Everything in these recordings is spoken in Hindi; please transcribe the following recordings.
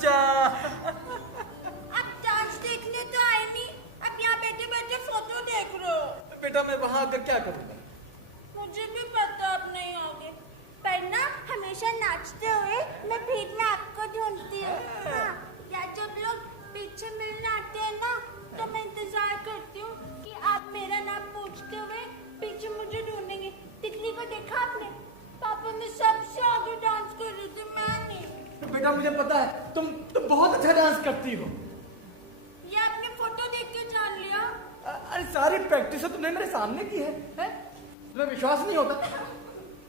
बच्चा। अब डांस देखने तो आई नहीं, अब यहाँ बैठे बैठे फोटो देख रहे हो। बेटा मैं वहां आकर क्या करूंगा? मुझे भी पता अब नहीं आओगे, पर ना हमेशा नाचते हुए मैं भीड़ में आपको ढूंढती हूँ। हाँ, या जब लोग पीछे मिलने आते हैं ना, तो मैं इंतजार करती हूँ कि आप मेरा नाम पूछते हुए पीछे मुझे ढूंढेंगे। तितली को देखा आपने? पापा ने सबसे आगे डांस कर रही थी, मैं नहीं। तो बेटा मुझे पता है तुम बहुत अच्छा डांस करती हो। ये आपने फोटो देख के जान लिया? अरे सारी प्रैक्टिस तुमने मेरे सामने की है? तुम्हें विश्वास नहीं होता?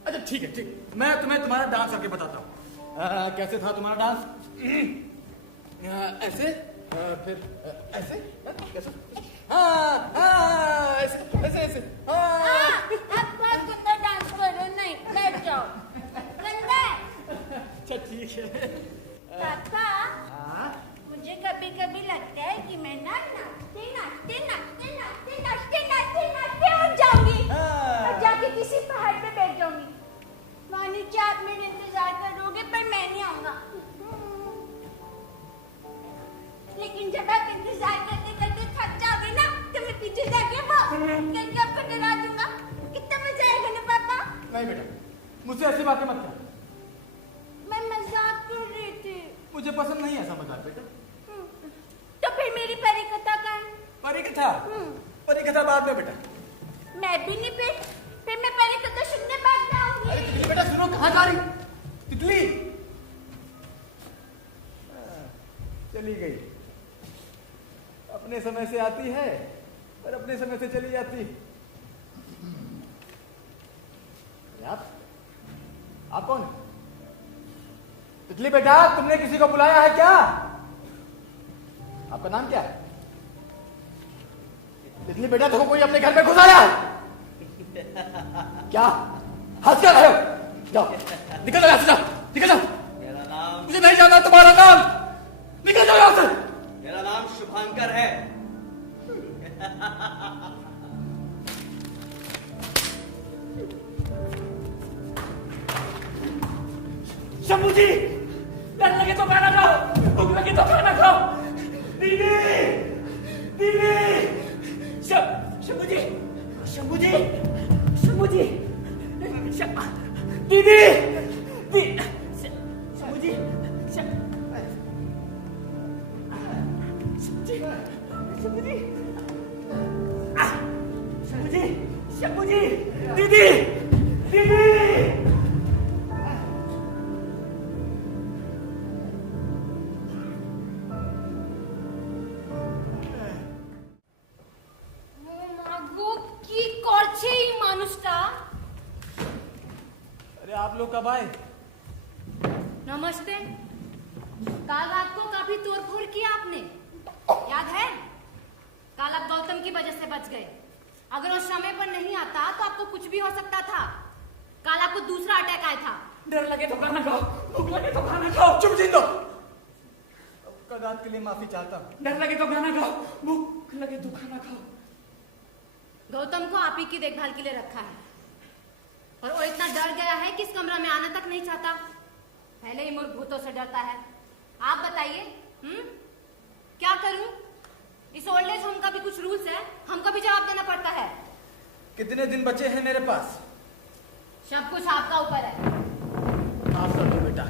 अच्छा ठीक है, ठीक, मैं तुम्हें तुम्हारा डांस करके बताता हूँ। कैसे था तुम्हारा डांस? ऐसे, फिर ऐसे, कैसे? हाँ हाँ, ऐसे ऐसे ऐसे। आप बहुत गंदा डांस कर रहे हो, नहीं बैठ जाओ। गंदा है। अच्छा ठीक है। पापा, मुझे कभी कभी लगता है कि मैं ना नाचते नाचते नाचते नाचते नाचते नाचते नाचते उठ जाऊंगी और जाके किसी पहाड़ पे बैठ जाऊंगी। वहाँ नीचे आप मेरे इंतजार करोगे, पर मैं नहीं आऊंगा। लेकिन जब आप इंतजार करते करते थक जाओगे ना, तो मैं पीछे जाके करके आपको डरा दूंगा। कितना मजा आएगा ना पापा? नहीं बेटा, मुझसे ऐसी बातें मत कर। मैं मजाक कर रही थी। मुझे पसंद नहीं ऐसा मजाक बेटा। तो फिर मेरी परी कथा का? परी कथा? परी कथा बाद में बेटा। मैं भी नहीं, फिर मैं परी कथा सुनने बाद में आऊंगी। अरे तितली बेटा सुनो, कहाँ जा रही? तितली चली गई। अपने समय से आती है और अपने समय से चली जाती। आप कौन? तितली बेटा तुमने किसी को बुलाया है क्या? आपका नाम क्या है? तितली बेटा देखो कोई अपने घर में घुस आया है क्या? हंस कर रहे हो? जाओ निकल जाओ, यहाँ से जाओ, निकल जाओ। मेरा नाम, मुझे नहीं जानना तुम्हारा नाम, निकल जाओ यहाँ से। मेरा नाम शुभांकर है। शंभू जी, डर लगे तो खाना खाओ, भूख लगे तो खाना खाओ। दीदी, दीदी, शंभू जी, शंभू जी, शंभू जी, दीदी, शंभू जी, शंभू जी, शंभू जी, शंभू जी, दीदी, दीदी। आप लोग कब आए? नमस्ते। कल रात को काफी तोड़फोड़ किया आपने, याद है? कल आप गौतम की वजह से बच गए। अगर वो समय पर नहीं आता तो आपको कुछ भी हो सकता था। कल आपको दूसरा अटैक आया था। डर लगे तो खाना खाओ, भूख लगे तो खाना खाओ। चुप जिंदो। कल रात के लिए माफी चाहता हूँ। डर लगे तो खाना खाओ, भूख लगे तो खाना खाओ। गौतम को आप ही की देखभाल के लिए रखा है और वो इतना डर गया है कि इस कमरा में आना तक नहीं चाहता। पहले ही मूर्ख भूतों से डरता है। आप बताइए, क्या करूं? इस ओल्ड एज होम का भी कुछ रूल्स है, हमको भी जवाब देना पड़ता है। कितने दिन बचे हैं मेरे पास? सब कुछ आपका ऊपर है। माफ कर दो बेटा।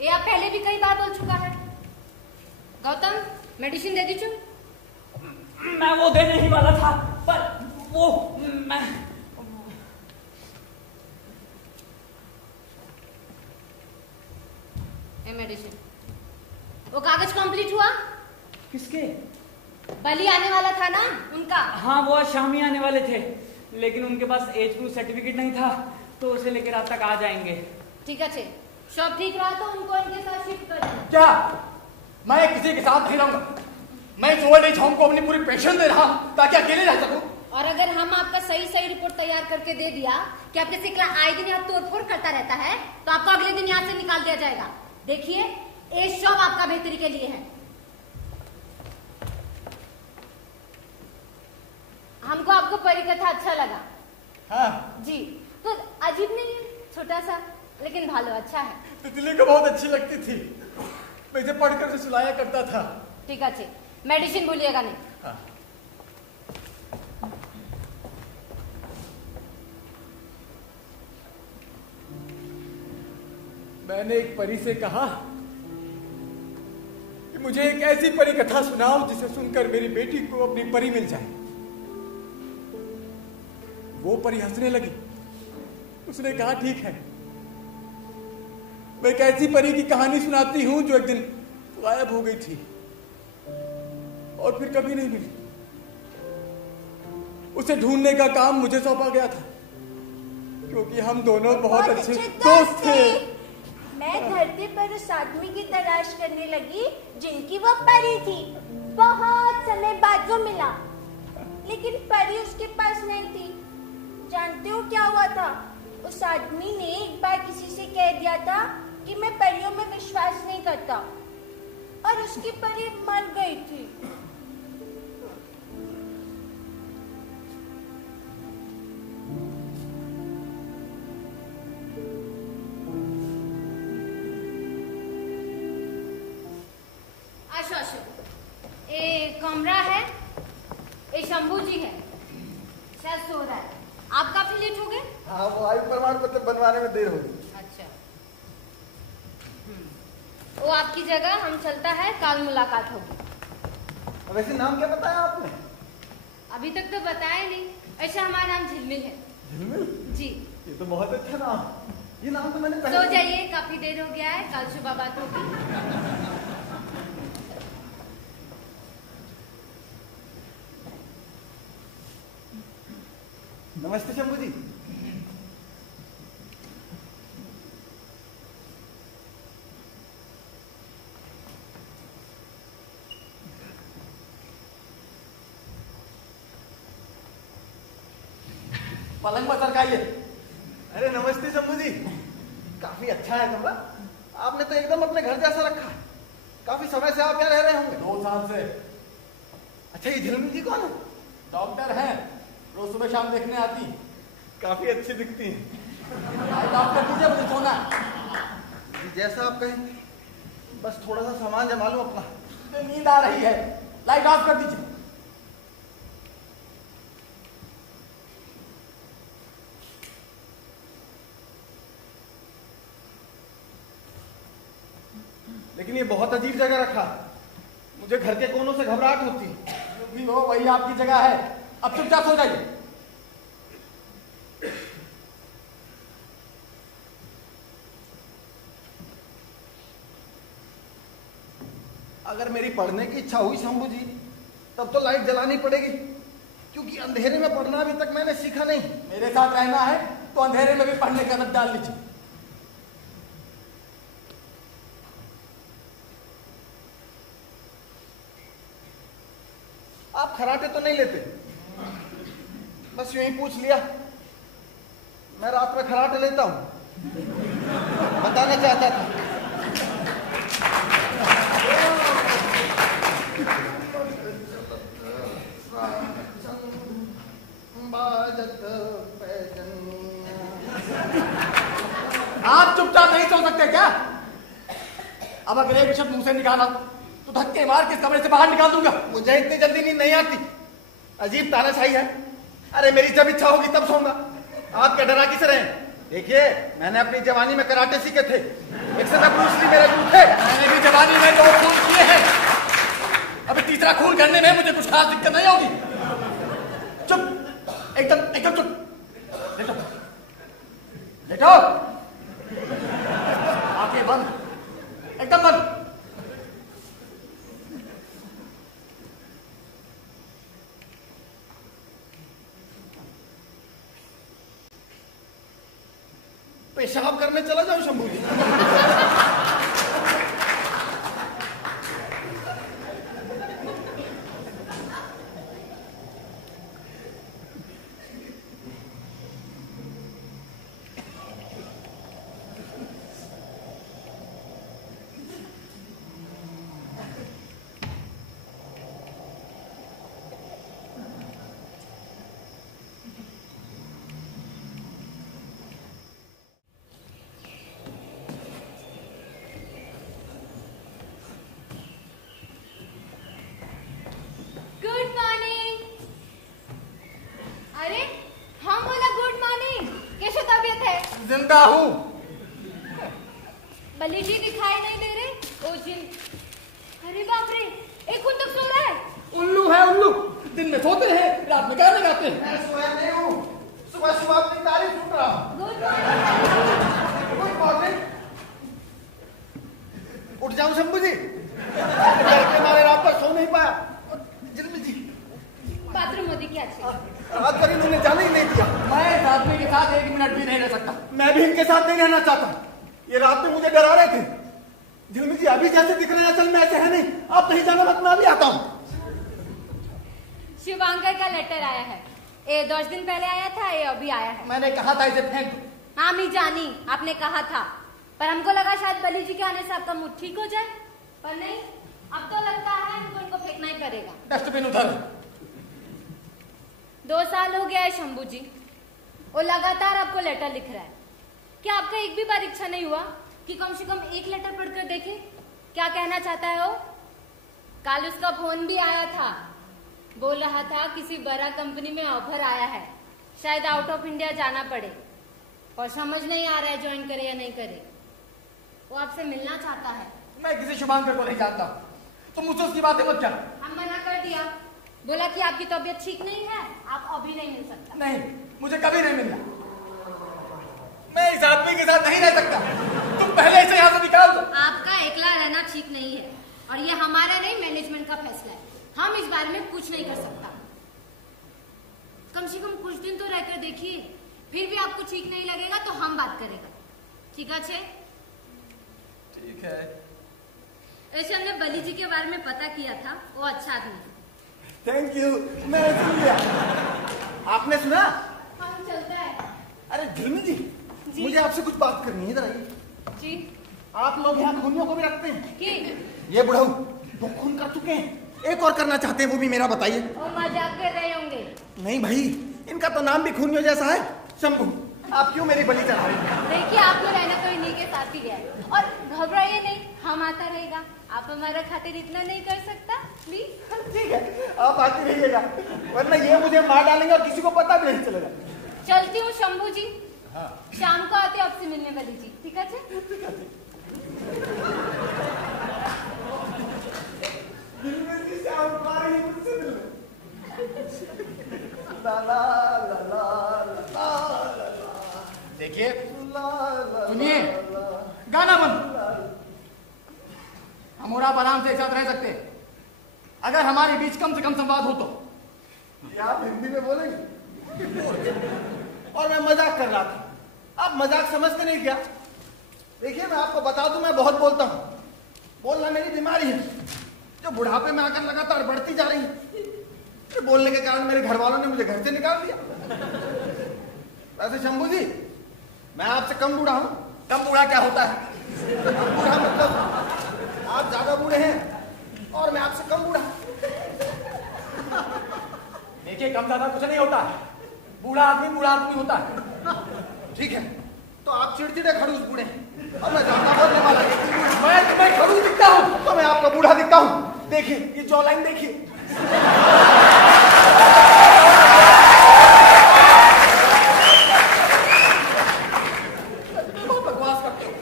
ये आप पहले भी कई बार बोल चुका है। गौतम, मेडिसिन दे दीजिए। मैं वो देने ही वाला था, पर वो मैं मेडिसिन। वो कागज कंप्लीट हुआ? किसके? बली आने वाला था ना उनका। हाँ वो आज शाम ही आने वाले थे, लेकिन उनके पास एज प्रूफ सर्टिफिकेट नहीं था, तो उसे लेकर रात तक आ जाएंगे। ठीक है, सब ठीक रहा तो उनको इनके साथ शिफ्ट कर देना। क्या? मैं किसी के साथ नहीं रहूंगा। मैं इस ओल्ड एज होम को अपनी पूरी पेंशन दे रहा हूँ ताकि अकेले रह सकूं। और अगर हम आपका सही रिपोर्ट तैयार करके दे दिया कि आपके सिकला आए दिन यहाँ तोड़फोड़ करता रहता है, तो आपको अगले दिन यहाँ से निकाल दिया जाएगा। देखिए, ये शव आपका बेहतरी के लिए है। हमको आपको परिकथा अच्छा लगा। हाँ जी, तो अजीब नहीं है, छोटा सा, लेकिन भालो अच्छा है। तितली को बहुत अच्छी लगती थी। मैं इसे पढ़कर उसे सुलाया करता था। ठीक है, मेडिसिन भूलिएगा नहीं। हाँ। मैंने एक परी से कहा कि मुझे एक ऐसी परी कथा सुनाओ जिसे सुनकर मेरी बेटी को अपनी परी मिल जाए। वो परी हंसने लगी। उसने कहा, ठीक है, मैं एक ऐसी परी की कहानी सुनाती हूं जो एक दिन गायब हो गई थी और फिर कभी नहीं मिली। उसे ढूंढने का काम मुझे सौंपा गया था क्योंकि हम दोनों बहुत अच्छे दोस्त थे। मैं धरती पर उस आदमी की तलाश करने लगी जिनकी वो परी थी। बहुत समय बाद वो मिला, लेकिन परी उसके पास नहीं थी। जानते हो क्या हुआ था? उस आदमी ने एक बार किसी से कह दिया था कि मैं परियों में विश्वास नहीं करता, और उसकी परी मर गई थी। आशु, ये कमरा है, ये शंभू जी है, शायद सो रहा है। आप काफी लेट हो गए। हाँ, वो आयु प्रमाण पत्र बनवाने में देर हो गई। अच्छा, वो आपकी जगह हम चलता है, कल मुलाकात होगी। वैसे नाम क्या बताया आपने? अभी तक तो बताया नहीं। ऐसा हमारा नाम झिलमिल है। झिलमिल? जी। ये तो बहुत अच्छा नाम। ये नाम तो मैंने सो जाइए, काफी देर हो गया है, कल सुबह बात होगी। नमस्ते शंभू जी। पलंग पर सरकाइए। अरे नमस्ते शंभू जी, काफी अच्छा है कमरा। आपने तो एकदम अपने घर जैसा रखा है। काफी समय से आप यहाँ रह रहे होंगे। 2 साल से। अच्छा, ये झिलमिल जी कौन है? डॉक्टर हैं, रोज सुबह शाम देखने आती। काफी अच्छी दिखती हैं। डॉक्टर दीजिए, मुझे सोना। जैसा आप कहें, बस थोड़ा सा सामान जमा लूं अपना। नींद आ रही है, लाइट ऑफ कर दीजिए। लेकिन ये बहुत अजीब जगह रखा। मुझे घर के कोनों से घबराहट होती है। जो भी हो, वही आपकी जगह है। अब चुपचाप सो जाइए। अगर मेरी पढ़ने की इच्छा हुई शंभू जी, तब तो लाइट जलानी पड़ेगी, क्योंकि अंधेरे में पढ़ना अभी तक मैंने सीखा नहीं। मेरे साथ रहना है तो अंधेरे में भी पढ़ने का आदत डाल लीजिए। आप खराटे तो नहीं लेते? बस यूं ही पूछ लिया। मैं रात में खराटे लेता हूं, बताना चाहता था। आप चुपचाप नहीं सो सकते क्या? अब अगर एक शब्द मुंह से निकाला तो धक्के मार के इस कमरे से बाहर निकाल दूंगा। मुझे इतनी जल्दी नींद नहीं आती। अजीब तानाशाही है। अरे मेरी जब इच्छा होगी तब सोऊंगा। आप क्या डरा किसे रहे? देखिए, मैंने अपनी जवानी में कराटे सीखे थे। एक समय ब्रूस ली मेरे गुरु थे। मैंने भी जवानी में 2 खून किए हैं। अभी तीसरा खून करने में मुझे कुछ खास दिक्कत नहीं होगी। चुप, एकदम चुप। लेटो, लेटो। आंखें बंद, एकदम बंद। पेशाब करने चला जाओ शंभू जी। चुका हूं। बली जी दिखाई नहीं दे रहे? ओ जिन, अरे बाप रे, एक खुद तक सो रहा है। उल्लू है उल्लू, दिन में सोते हैं, रात में गाने गाते हैं। मैं सोया नहीं हूँ, सुबह सुबह अपनी तारीफ सुन रहा हूँ। Good morning. उठ जाऊं शंभू जी? डर के मारे रात पर सो नहीं पाया। जिलमी जी, बाथरूम मोदी क्या चाहिए? रात भर इन्होंने जाने ही नहीं दिया। मैं इस आदमी के साथ 1 मिनट भी नहीं रह सकता। मैं भी इनके साथ नहीं रहना चाहता। ये रात में मुझे डरा रहे थे। जिलमी जी अभी जैसे दिख रहे हैं असल में ऐसे है नहीं। आप नहीं जाना मत, मैं अभी आता हूँ। शिवांकर का लेटर आया है। ये 10 दिन पहले आया था, ये अभी आया है। मैंने कहा था इसे फेंक दो। हाँ मी जानी, आपने कहा था, पर हमको लगा शायद बली जी के आने से आपका मूड ठीक हो जाए, पर नहीं। अब तो लगता है हमको इनको फेंकना ही पड़ेगा। डस्टबिन उधर है। 2 साल हो गया है शंभू जी, वो लगातार आपको लेटर लिख रहा है। क्या आपका एक भी बार इच्छा नहीं हुआ कि कम से कम एक लेटर पढ़कर देखे क्या कहना चाहता है वो? कल उसका फोन भी आया था, बोल रहा था किसी बड़ा कंपनी में ऑफर आया है, शायद आउट ऑफ इंडिया जाना पड़े, और समझ नहीं आ रहा है ज्वाइन करे या नहीं करे। वो आपसे मिलना चाहता है। मैं किसी शुभांकर को नहीं जानता, तुम मुझसे उसकी बातें मत कर। हम मना कर दिया, बोला कि आपकी तबीयत ठीक नहीं है, आप अभी नहीं मिल सकता। नहीं, मुझे कभी नहीं मिलना। मैं इस आदमी के साथ नहीं रह सकता। तुम पहले इसे यहाँ से निकाल दो। आपका एकला रहना ठीक नहीं है, और ये हमारा नहीं मैनेजमेंट का फैसला है। हम इस बारे में कुछ नहीं कर सकता। कम से कम कुछ दिन तो रहकर देखिए, फिर भी आपको ठीक नहीं लगेगा तो हम बात करेगा, ठीक है? ठीक है। ऐसे हमने बली जी के बारे में पता किया था, वो अच्छा आदमी है। थैंक यू, मैं सुन लिया। आपने सुना? हाँ चलता है। अरे झिलमी जी, मुझे आपसे कुछ बात करनी है। इधर आइए। जी आप लोग यहाँ खूनियों को भी रखते हैं? कि ये बुढ़ऊ 2 खून कर चुके हैं, एक और करना चाहते हैं, वो भी मेरा बताइए। वो मजाक कर रहे होंगे। नहीं भाई, इनका तो नाम भी खूनियों जैसा है, शंभू। आप क्यों मेरी बलि चढ़ा रहे हैं? देखिए, आपको रहना तो इन्हीं के साथ ही गया है, और घबराइए नहीं, हम आता रहेगा। आप हमारा खातिर इतना नहीं कर सकता, प्लीज। ठीक है, आप आते रहिएगा, वरना ये मुझे मार डालेंगे और किसी को पता भी नहीं चलेगा। चलती हूँ शंभू जी। हाँ। शाम को आते आपसे मिलने वाली जी, ठीक है? देखिए, सुनिए, गाना बंद। हम और आप आराम से एक साथ रह सकते हैं, अगर हमारे बीच कम से कम संवाद हो तो। ये आप हिंदी में बोलेंगे? और मैं मजाक कर रहा था, आप मजाक समझते नहीं क्या? देखिए, मैं आपको बता दूं, मैं बहुत बोलता हूँ। बोलना मेरी बीमारी है, जो बुढ़ापे में आकर लगातार बढ़ती जा रही है। बोलने के कारण मेरे घर वालों ने मुझे घर से निकाल दिया। वैसे शंभू जी, मैं आपसे कम बूढ़ा हूँ। कम बूढ़ा क्या होता है? कम बूढ़ा मतलब आप ज्यादा बूढ़े हैं और मैं आपसे कम बूढ़ा। देखिए, कम ज्यादा कुछ नहीं होता है, बूढ़ा आदमी होता है। ठीक है, तो आप चिड़चिड़े खड़ूस बूढ़े हैं और मैं ज्यादा बोलने वाला नहीं। मैं तुम्हें खड़ूस दिखता हूँ तो मैं आपका बूढ़ा दिखता हूँ। देखिए, ये जॉ लाइन देखिए। बहुत बकवास करते हो।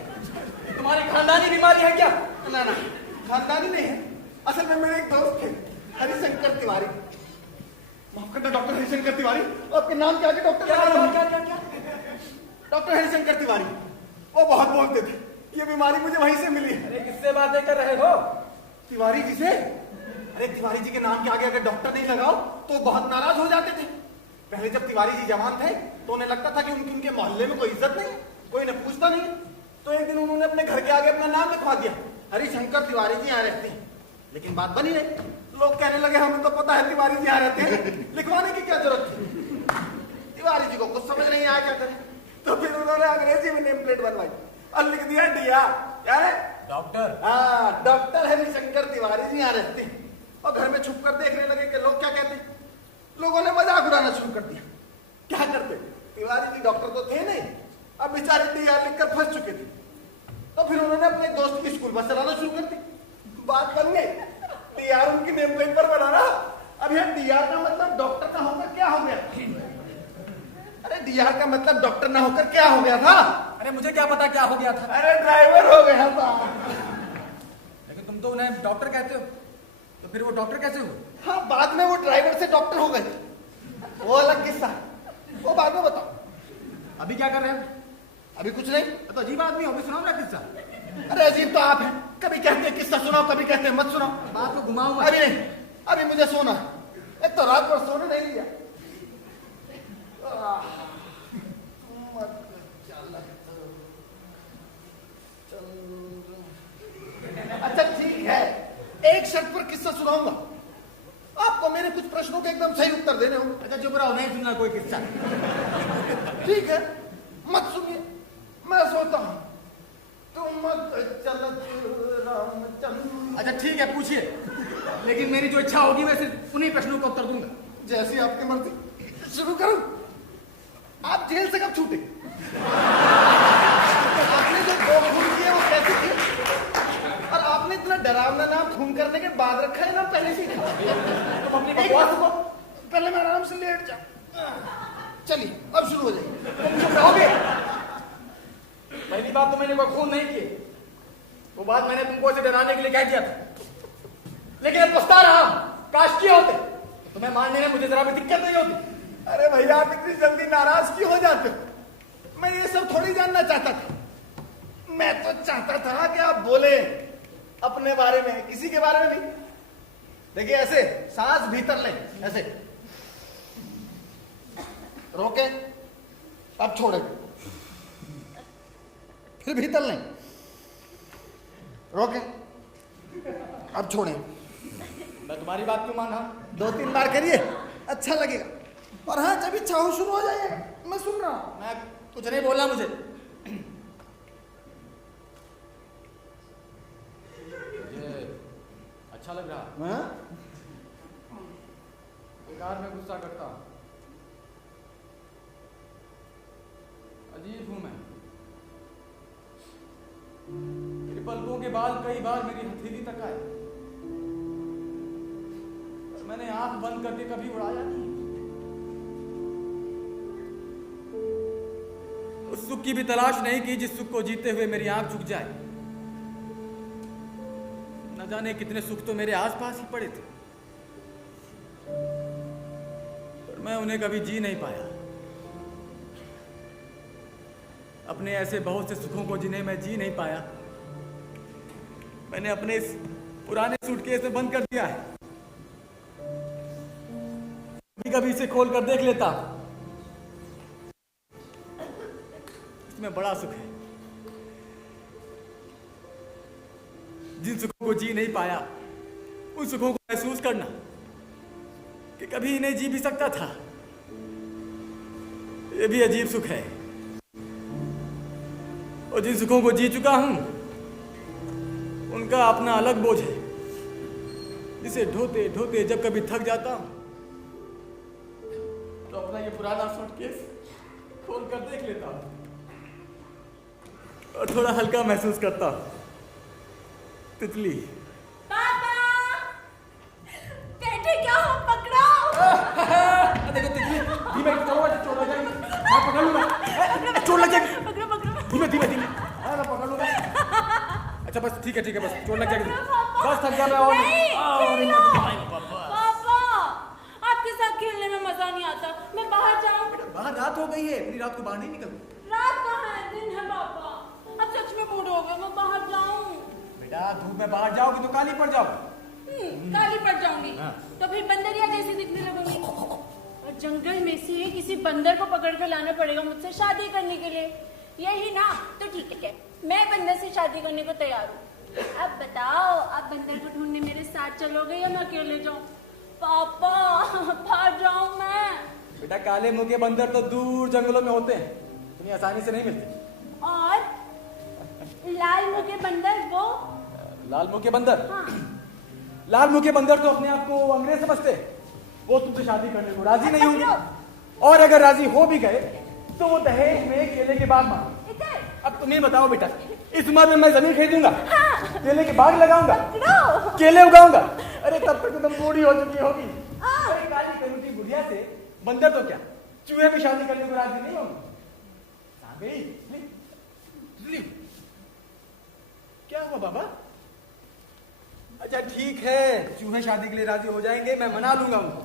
तुम्हारी खानदानी बीमारी है क्या? ना ना, खानदानी नहीं है, असल में मेरे एक दोस्त थे, हरिशंकर तिवारी। माफ करना डॉक्टर हरिशंकर तिवारी। आपके नाम क्या है डॉक्टर? क्या? डॉक्टर हरिशंकर तिवारी। वो बहुत बोलते थे, ये बीमारी मुझे वहीं से मिली है। अरे किससे बातें कर रहे हो? तिवारी जी से। अरे तिवारी जी के नाम के आगे अगर डॉक्टर नहीं लगाओ तो बहुत नाराज हो जाते थे। पहले जब तिवारी जी जवान थे तो उन्हें लगता था कि उनके मोहल्ले में कोई इज्जत नहीं, कोई ने पूछता नहीं। तो एक दिन उन्होंने अपने घर के आगे अपना नाम लिखवा दिया, हरिशंकर तिवारी जी यहाँ रहते हैं। लेकिन बात बनी नहीं, लोग कहने लगे हमें तो पता है तिवारी जी यहाँ रहते हैं, लिखवाने की क्या जरूरत थी? तिवारी जी को कुछ समझ नहीं आया क्या करें, तो फिर उन्होंने अंग्रेजी में नेम प्लेट बनवाई और लिख दिया डिया। क्या है? डॉक्टर। हाँ, डॉक्टर हरिशंकर तिवारी जी यहाँ रहते हैं। और घर में छुप कर देखने लगे कि लोग क्या कहते हैं। लोगों ने मजाक उड़ाना शुरू कर दिया। क्या करते, तिवारी जी डॉक्टर तो थे नहीं, अब बेचारे डिया लिखकर फंस चुके थे। तो फिर उन्होंने अपने दोस्त की स्कूल बस चलाना शुरू कर दी। बात बन गई, डीआर उनकी नेम प्लेट पर बना रहा। अब यह डीआर का मतलब डॉक्टर ना होकर क्या हो गया? अरे डीआर का मतलब डॉक्टर ना होकर क्या हो गया था? अरे मुझे क्या पता क्या हो गया था। अरे ड्राइवर हो गया था। लेकिन तुम तो उन्हें डॉक्टर कहते हो, तो फिर वो डॉक्टर कैसे हुए? हाँ, बाद में वो ड्राइवर से डॉक्टर हो गए। वो अलग किस्सा, वो बाद में बताओ। अभी क्या कर रहे हैं? अभी कुछ नहीं। तो अजीब आदमी हो, अभी सुनाओ ना किस्सा। अरे अजीब तो आप हैं, कभी कहते हैं किस्सा सुनाओ, कभी कहते हैं मत सुनाओ। बात को घुमाओ मत। अभी नहीं, अभी मुझे सोना है। एक तो रात भर सोने नहीं दिया। अच्छा ठीक है, एक शर्त पर किस्सा सुनाऊंगा। आपको मेरे कुछ प्रश्नों के एकदम सही उत्तर देने होंगे। अच्छा चुप रहो, नहीं सुनना कोई किस्सा। ठीक है, मत सुनिए, मैं सोता हूं। तुम मत चलत रामचंद्र। अच्छा ठीक है, पूछिए, लेकिन मेरी जो इच्छा होगी मैं सिर्फ उन्हीं प्रश्नों का उत्तर दूंगा। जैसी आपकी मर्जी। शुरू करूं? आप जेल से कब छूटे? आपने जो दो खून किए वो कैसे किए? और आपने इतना डरावना नाम खून करने के बाद रखा है ना पहले से? तुम अपनी बकवास को पहले मैं आराम से लेट जाऊं। चलिए अब शुरू हो जाइए। तुम चुप रहोगे? पहली बात तो मैंने कोई खून नहीं किए, वो बात मैंने तुमको इसे डराने के लिए कह दिया था। लेकिन अब पछता रहा हूं, काश किए होते तो तुम्हें मानने में मुझे जरा भी दिक्कत नहीं होती। अरे भैया, आप इतनी जल्दी नाराज क्यों हो जाते हो? मैं ये सब थोड़ी जानना चाहता था। मैं तो चाहता था कि आप बोले अपने बारे में, किसी के बारे में नहीं। देखिए ऐसे सांस भीतर ले, ऐसे रोके, अब छोड़े, फिर भीतर लें, रोके, अब छोड़े। मैं तुम्हारी बात क्यों मान रहा हूं? 2-3 बार करिए, अच्छा लगेगा। और हाँ, जब इच्छा हो शुरू हो जाइएगा, मैं सुन रहा हूं। मैं कुछ नहीं बोलना मुझे। अच्छा लग रहा। हाँ? बेकार में गुस्सा करता हूं। अजीब हूं मैं। मेरे पलकों के बाल कई बार मेरी हथेली तक आए, पर मैंने आंख बंद करके कभी उड़ाया नहीं। उस सुख की भी तलाश नहीं की जिस सुख को जीते हुए मेरी आंख झुक जाए। न जाने कितने सुख तो मेरे आसपास ही पड़े थे, पर मैं उन्हें कभी जी नहीं पाया। अपने ऐसे बहुत से सुखों को जिन्हें मैं जी नहीं पाया, मैंने अपने इस पुराने सूटकेस में बंद कर दिया है। कभी कभी इसे खोल कर देख लेता, इसमें बड़ा सुख है। जिन सुखों को जी नहीं पाया, उन सुखों को महसूस करना कि कभी इन्हें जी भी सकता था, ये भी अजीब सुख है। और जिन सुखों को जी चुका हूं, उनका अपना अलग बोझ है, जिसे ढोते ढोते जब कभी थक जाता हूं तो अपना ये पुराना सूटकेस खोल कर देख लेता हूं और थोड़ा हल्का महसूस करता हूं। तितली, पापा, बैठे क्या हो? पकड़ो। देखो तितली, धीमे चलो, चोट लग जाएगी। मैं पकड़ लूंगा, चोट लग जाएगी। पकड़ो पकड़ो। धीमे धीमे धीमे, मैं पकड़ लूंगा। अच्छा बस ठीक है, बस चोट लग जाएगी। बस थक गया मैं और पापा, आपके साथ खेलने में मजा नहीं आता। मैं बाहर जाऊं? बाहर रात हो गई है, इतनी रात को बाहर नहीं निकलती। रात कहाँ है? दिन है पापा। अब सच में मूड हो गया, मैं बाहर जाऊं? बेटा धूप में बाहर जाओगी तो काली पड़ जाओगी। काली पड़ जाऊंगी हाँ। तो फिर बंदरिया जैसी दिखने लगूंगी। और जंगल में से किसी बंदर को पकड़ कर लाना पड़ेगा मुझसे शादी करने के लिए, यही ना? तो ठीक है, मैं बंदर से शादी करने को तैयार हूँ। अब बताओ, आप बंदर को ढूंढने मेरे साथ चलोगे या मैं अकेले जाऊं? पापा, भाग जाऊं मैं? बेटा काले मुंह के बंदर तो दूर जंगलों में होते हैं, इतनी आसानी से नहीं मिलते। और लाल मुंह के बंदर? वो लाल मुंह के बंदर? हाँ। लाल मुंह के बंदर तो अपने आप को अंग्रेज समझते हैं, वो तुमसे शादी करने को राजी नहीं होंगे। और अगर राजी हो भी गए तो वो दहेज में केले के बाग मांगे। अब तुम ही बताओ बेटा, इस उम्र में मैं जमीन खरीदूंगा, केले के बाग लगाऊंगा, केले उगाऊंगा? अरे तब तक तो तुम बूढ़ी हो चुकी होगी। अरे काली कलूटी बुढ़िया से बंदर तो क्या, चूहे भी शादी करने को राजी नहीं होंगे। तितली। क्या हुआ बाबा? अच्छा ठीक है, चूहे शादी के लिए राजी हो जाएंगे, मैं मना लूंगा उनको।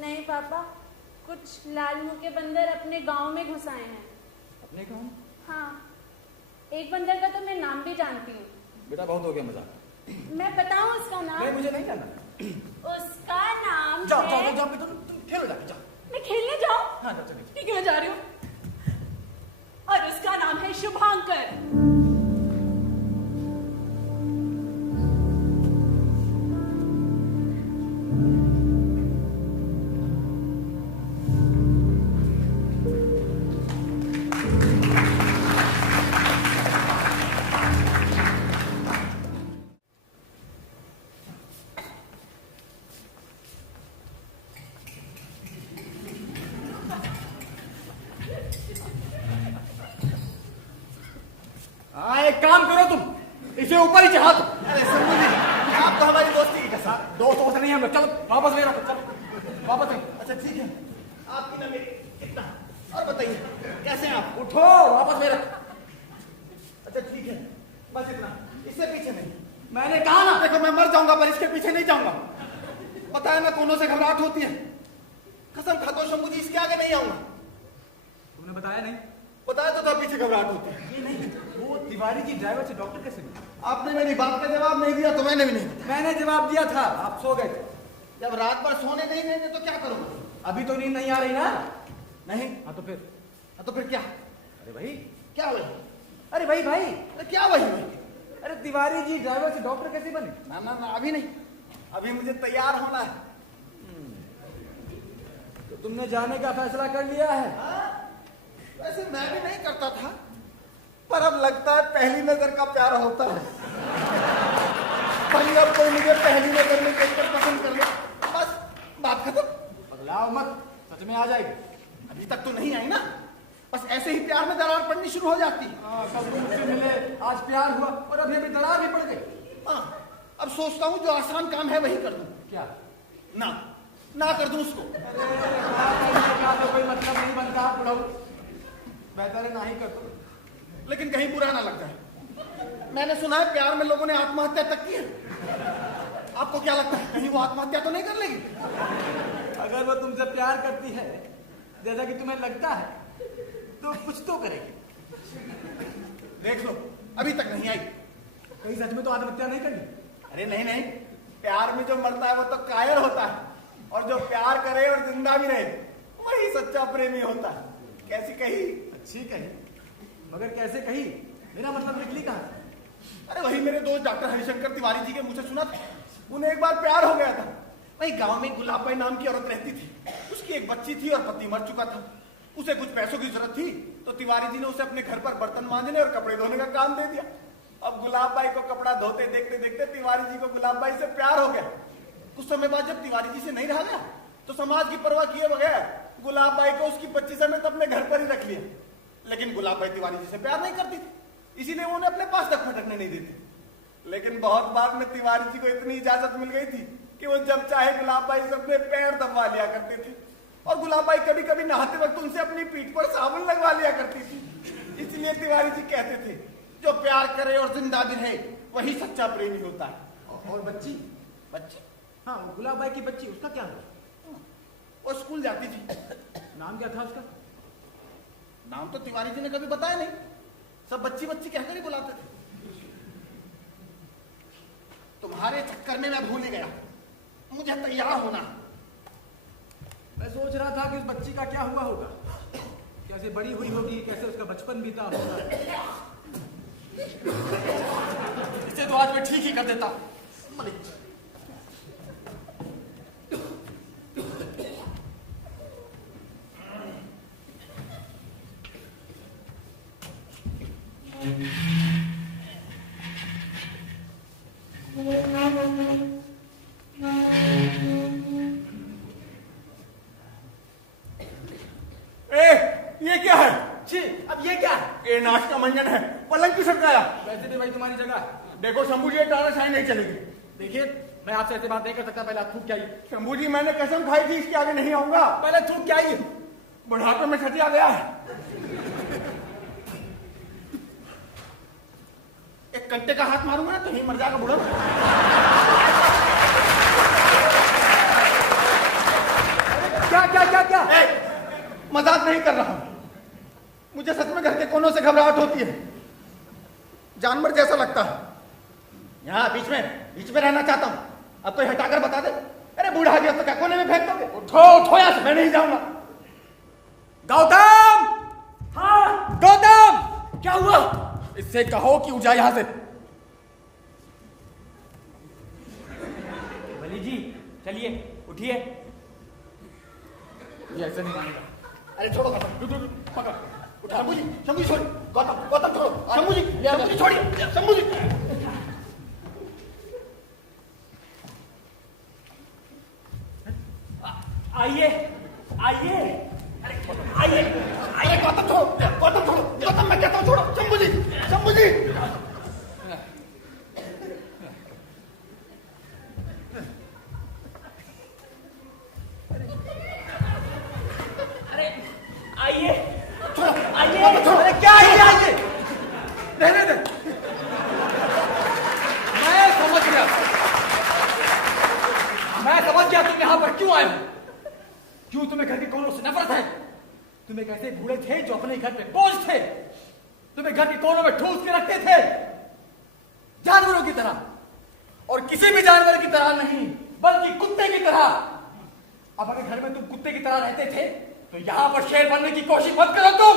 नहीं पापा, कुछ लाल मुंह के बंदर अपने गांव में घुस आए हैं। अपने काम? हाँ, एक बंदर का तो मैं नाम भी जानती हूँ। बेटा बहुत हो गया मजाक। मैं बताऊँ उसका नाम? नहीं, मुझे नहीं जानना। उसका नाम जाओ है... जाओ जाओ, तुम खेलो, जाओ जाओ। मैं खेलने जाऊँ? हाँ जाओ, चलिए। ठीक है, मैं जा रही हूँ। और उसका नाम है शुभांकर। हाँ, एक काम करो तुम, इसे ऊपर ही चढ़ा दो। अरे शंभू जी, आप तो हमारी दोस्ती की कसम। दोस्त वोस्त नहीं हम लोग, चलो वापस ले रखो, चलो वापस ले। अच्छा ठीक है, आपकी ना मेरी कितना। और बताइए कैसे हैं आप? उठो, वापस ले रखो। अच्छा ठीक है, बस इतना, इससे पीछे नहीं। मैंने कहा ना। देखो मैं मर जाऊंगा पर इसके पीछे नहीं जाऊंगा। पता है ना कोनों से घबराहट होती है। कसम खाता हूं शंभू जी, इसके आगे नहीं आऊंगा। तुमने बताया नहीं? बताया तो था पीछे घबराहट होती है। ये नहीं, वो तिवारी जी ड्राइवर से डॉक्टर कैसे मिले? आपने मेरी बात का जवाब नहीं दिया तो मैंने भी नहीं। मैंने जवाब दिया था, आप सो गए थे। जब रात भर सोने नहीं देंगे तो क्या करूंगा? अभी तो नींद नहीं आ रही ना? नहीं। हाँ तो फिर? हाँ तो फिर क्या? अरे भाई, क्या वही? अरे भाई भाई, अरे क्या वही भाई? अरे तिवारी जी ड्राइवर से डॉक्टर कैसे बने? ना ना ना, अभी नहीं, अभी मुझे तैयार होना है। तो तुमने जाने का फैसला कर लिया है? वैसे मैं भी नहीं करता था, पर अब लगता है पहली नजर का प्यार होता है। भाई अब कोई मुझे पहली नजर में देखकर पसंद कर लिया, बस बात खत्म। बदलाव मत, सच में आ जाएगी। अभी तक तो नहीं आई ना, बस ऐसे ही प्यार में दरार पड़नी शुरू हो जाती। कल तुम मुझसे मिले, आज प्यार हुआ और अभी अभी दरार भी पड़ गई। हाँ, अब सोचता हूँ जो आसान काम है वही कर दूं। क्या? ना कर दूं उसको। का तो कोई मतलब नहीं बनता, बुढ़ाऊ। बेहतर है ना ही कर दो। लेकिन कहीं बुरा ना लग जाए। मैंने सुना है प्यार में लोगों ने आत्महत्या तक की है। आपको क्या लगता है कहीं वो आत्महत्या तो नहीं कर लेगी? अगर वो तुमसे प्यार करती है जैसा कि तुम्हें लगता है तो कुछ तो करेगी। देख लो, अभी तक नहीं आई। कहीं सच में तो आत्महत्या नहीं करनी? अरे नहीं नहीं, प्यार में जो मरता है वो तो कायर होता है, और जो प्यार करे और जिंदा भी रहे वही सच्चा प्रेमी होता है। कैसी कही? अच्छी कही, मगर कैसे कही? मेरा मतलब निकली कहाँ? अरे वही मेरे दोस्त डॉक्टर हरिशंकर तिवारी जी के मुझे सुना था। उन्हें एक बार प्यार हो गया था। वही गांव में गुलाबाई नाम की औरत रहती थी। उसकी एक बच्ची थी और पति मर चुका था। उसे कुछ पैसों की जरूरत थी तो तिवारी जी ने उसे अपने घर पर बर्तन मांजने और कपड़े धोने का काम दे दिया। अब गुलाबबाई को कपड़ा धोते देखते देखते तिवारी जी को गुलाबबाई से प्यार हो गया। कुछ समय बाद जब तिवारी जी से नहीं रहा गया तो समाज की परवाह किए बगैर गुलाबबाई को उसकी बच्ची समेत अपने घर पर ही रख लिया। लेकिन गुलाबबाई तिवारी जी से प्यार नहीं करती थी, इसीलिए वो उन्हें अपने पास तक फटकने नहीं देती। लेकिन बहुत बाद में तिवारी जी को इतनी इजाजत मिल गई थी कि वो जब चाहे गुलाबबाई से अपने पैर दबवा लिया करते थे, और गुलाबबाई कभी कभी नहाते वक्त उनसे अपनी पीठ पर साबुन लगवा लिया करती थी। इसलिए तिवारी जी कहते थे जो प्यार करे और जिंदा भी रहे वही सच्चा प्रेमी होता है। और बच्ची? बच्ची? हाँ, गुलाबबाई की बच्ची, उसका क्या हुआ? वो स्कूल जाती थी। नाम क्या था उसका? नाम तो तिवारी जी ने कभी बताया नहीं, सब बच्ची बच्ची कहकर ही बुलाते थे। तुम्हारे चक्कर में मैं भूल ही गया, मुझे तैयार होना। मैं सोच रहा था कि उस बच्ची का क्या हुआ होगा, कैसे बड़ी हुई होगी, कैसे उसका बचपन बीता होगा। इसे तो आज मैं ठीक ही कर देता। मलिक ये क्या है? छी, अब ये क्या है? ये नाश का मंजन है, पलंग क्यों सटकाया? वैसे भी भाई तुम्हारी जगह है। देखो शंभू जी, ये तानाशाही नहीं चलेगी। देखिए, मैं आपसे ऐसे बात नहीं कर सकता, पहले आप थूक के आइए। शंभू जी मैंने कसम खाई थी इसके आगे नहीं आऊंगा। पहले थूक के आइए। बुढ़ापे में छटिया गया है। एक कंटे का हाथ मारूंगा ना तो ही मर जाएगा बुढ़ा। क्या क्या क्या क्या? मजाक नहीं कर रहा हूं, मुझे सच में घर के कोनों से घबराहट होती है, जानवर जैसा लगता है। यहाँ बीच में रहना चाहता हूँ, अब कोई हटाकर बता दे। अरे बूढ़ा आ गया तो क्या कोने में फेंक दोगे? उठो उठो यहाँ से, मैं नहीं जाऊंगा। गौतम! हाँ गौतम! क्या हुआ? इससे कहो कि उठ जाए यहां से। बली जी चलिए उठिए। ये ऐसे नहीं मानेगा। अरे छोड़ो गौतम, पकड़, उठा। शंभू जी छोड़िए, गौतम छोड़ो। शंभू जी छोड़िए, शंभू जी। आइए आइए आइए अरे गौतम छोड़ो, गौतम मैं कहता हूँ छोड़ो। शंभू जी अरे आइए छोड़ो, आइए। अरे क्या आइए? रहने दे। मैं समझ गया तुम यहाँ पर क्यों आए हो। क्यों तुम्हें घर के कोनों से नफरत है? तुम एक ऐसे बूढ़े थे जो अपने घर पे बोझ थे। तुम्हें घर के कोनों में ठूस के रखते थे जानवरों की तरह, और किसी भी जानवर की तरह नहीं बल्कि कुत्ते की तरह। अब अगर घर में तुम कुत्ते की तरह रहते थे तो यहां पर शेर बनने की कोशिश मत करो तुम।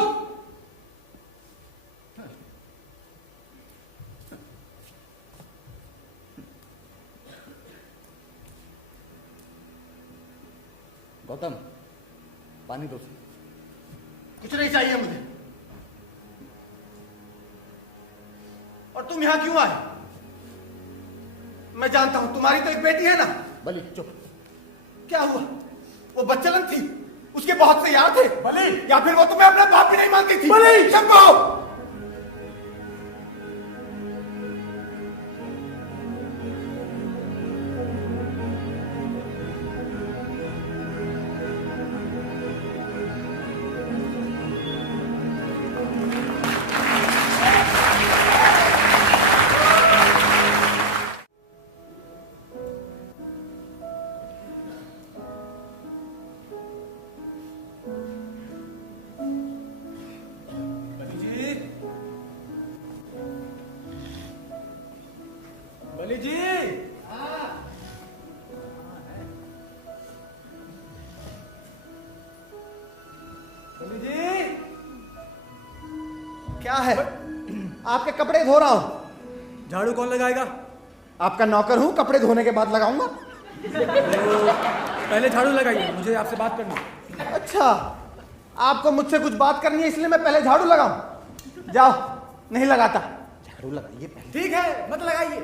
गौतम पानी दो। कुछ नहीं चाहिए मुझे। और तुम यहां क्यों आए? मैं जानता हूं तुम्हारी तो एक बेटी है ना। बली चुप। क्या हुआ? वो बच्चलन थी, उसके बहुत से यार थे। बली! या फिर वो तुम्हें अपना बाप भी नहीं मानती थी? बली! शंभू! बली जी! बली जी! क्या है? आपके कपड़े धो रहा हूं। झाड़ू कौन लगाएगा? आपका नौकर हूं, कपड़े धोने के बाद लगाऊंगा। पहले झाड़ू लगाइए, मुझे आपसे बात करनी है। अच्छा, आपको मुझसे कुछ बात करनी है इसलिए मैं पहले झाड़ू लगाऊं? जाओ, नहीं लगाता। झाड़ू लगाइए पहले। ठीक है, मत लगाइए।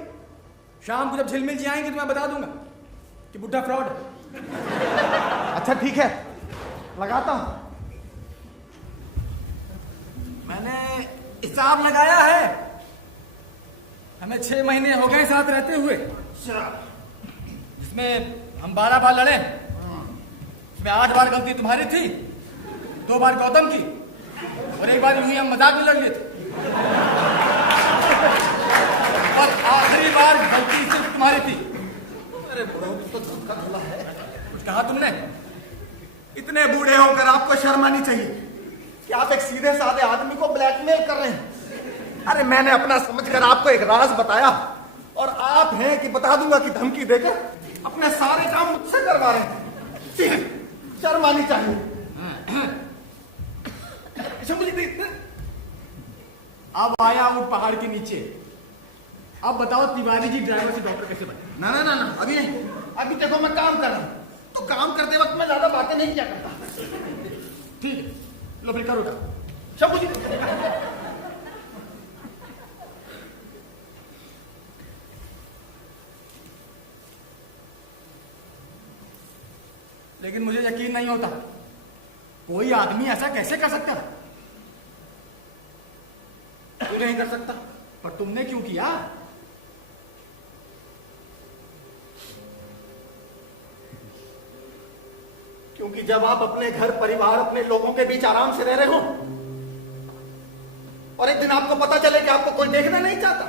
शाम को जब झिलमिल जी आएंगे तो मैं बता दूंगा कि बुढ़ा फ्रॉड है। अच्छा ठीक है, लगाता हूं। मैंने हिसाब लगाया है, हमें 6 महीने हो गए साथ रहते हुए। इसमें हम 12 बार लड़े, इसमें 8 बार गलती तुम्हारी थी, 2 बार गौतम की, और 1 बार यूं ही हम मजाक में लड़ लिए थे, और आखिरी बार गलती सिर्फ तुम्हारी थी। अरे बुढ़ो, तो धक्का खुला है। कुछ कहा तुमने? इतने बूढ़े होकर आपको शर्म आनी चाहिए कि आप एक सीधे साधे आदमी को ब्लैकमेल कर रहे हैं। अरे मैंने अपना समझकर आपको एक राज बताया, और आप हैं कि बता दूंगा कि धमकी देकर अपने सारे काम मुझसे करवा रहे हैं। शर्म आनी चाहिए। अब आया हूं पहाड़ के नीचे। अब बताओ तिवारी जी ड्राइवर से डॉक्टर कैसे बने? ना ना ना ना, अभी नहीं। अभी देखो मैं काम कर रहा हूँ, तो काम करते वक्त मैं ज्यादा बातें नहीं किया करता। ठीक है, लो फिर करो। शंभू जी, लेकिन मुझे यकीन नहीं होता, कोई आदमी ऐसा कैसे कर सकता है? तू नहीं कर सकता। पर तुमने क्यों किया? क्योंकि जब आप अपने घर परिवार अपने लोगों के बीच आराम से रह रहे हो और एक दिन आपको पता चले कि आपको कोई देखना नहीं चाहता,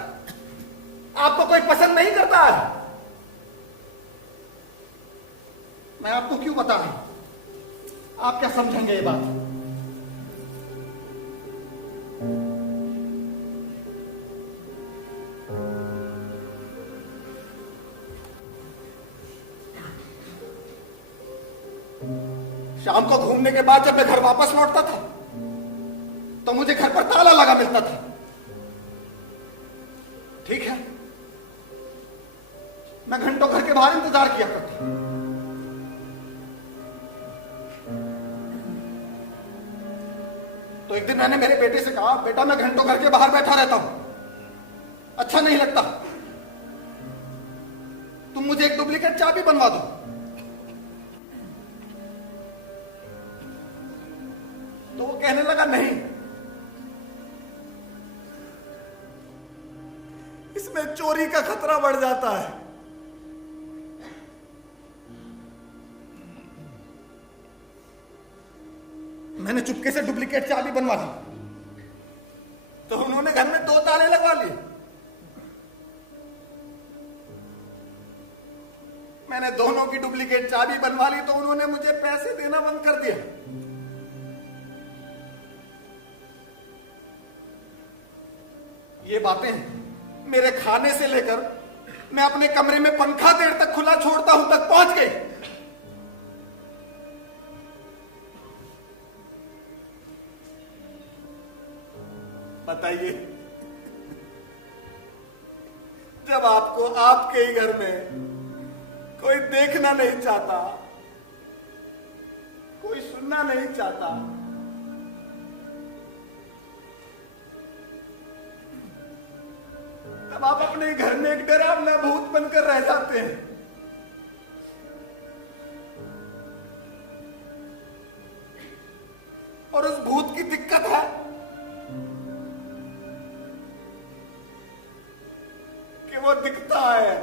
आपको कोई पसंद नहीं करता है? मैं आपको क्यों बता रहा हूं? आप क्या समझेंगे ये बात? शाम को घूमने के बाद जब मैं घर वापस लौटता था तो मुझे घर पर ताला लगा मिलता था। ठीक है, मैं घंटों घर के बाहर इंतजार किया करता। तो एक दिन मैंने मेरे बेटे से कहा, बेटा मैं घंटों घर के बाहर बैठा रहता हूं, अच्छा नहीं लगता, तुम मुझे एक डुप्लीकेट चाबी बनवा दो। तो वो कहने लगा नहीं, इसमें चोरी का खतरा बढ़ जाता है। मैंने चुपके से डुप्लीकेट चाबी बनवा दी तो उन्होंने घर में 2 ताले लगवा लिए। मैंने दोनों की डुप्लीकेट चाबी बनवा ली तो उन्होंने मुझे पैसे देना बंद कर दिया। ये बातें मेरे खाने से लेकर मैं अपने कमरे में पंखा देर तक खुला छोड़ता हूं तक पहुंच गई। बताइए, जब आपको आपके ही घर में कोई देखना नहीं चाहता, कोई सुनना नहीं चाहता, तब आप अपने घर में एक डरावना भूत बनकर रह जाते हैं। और उस भूत की दिक्कत है कि वो दिखता है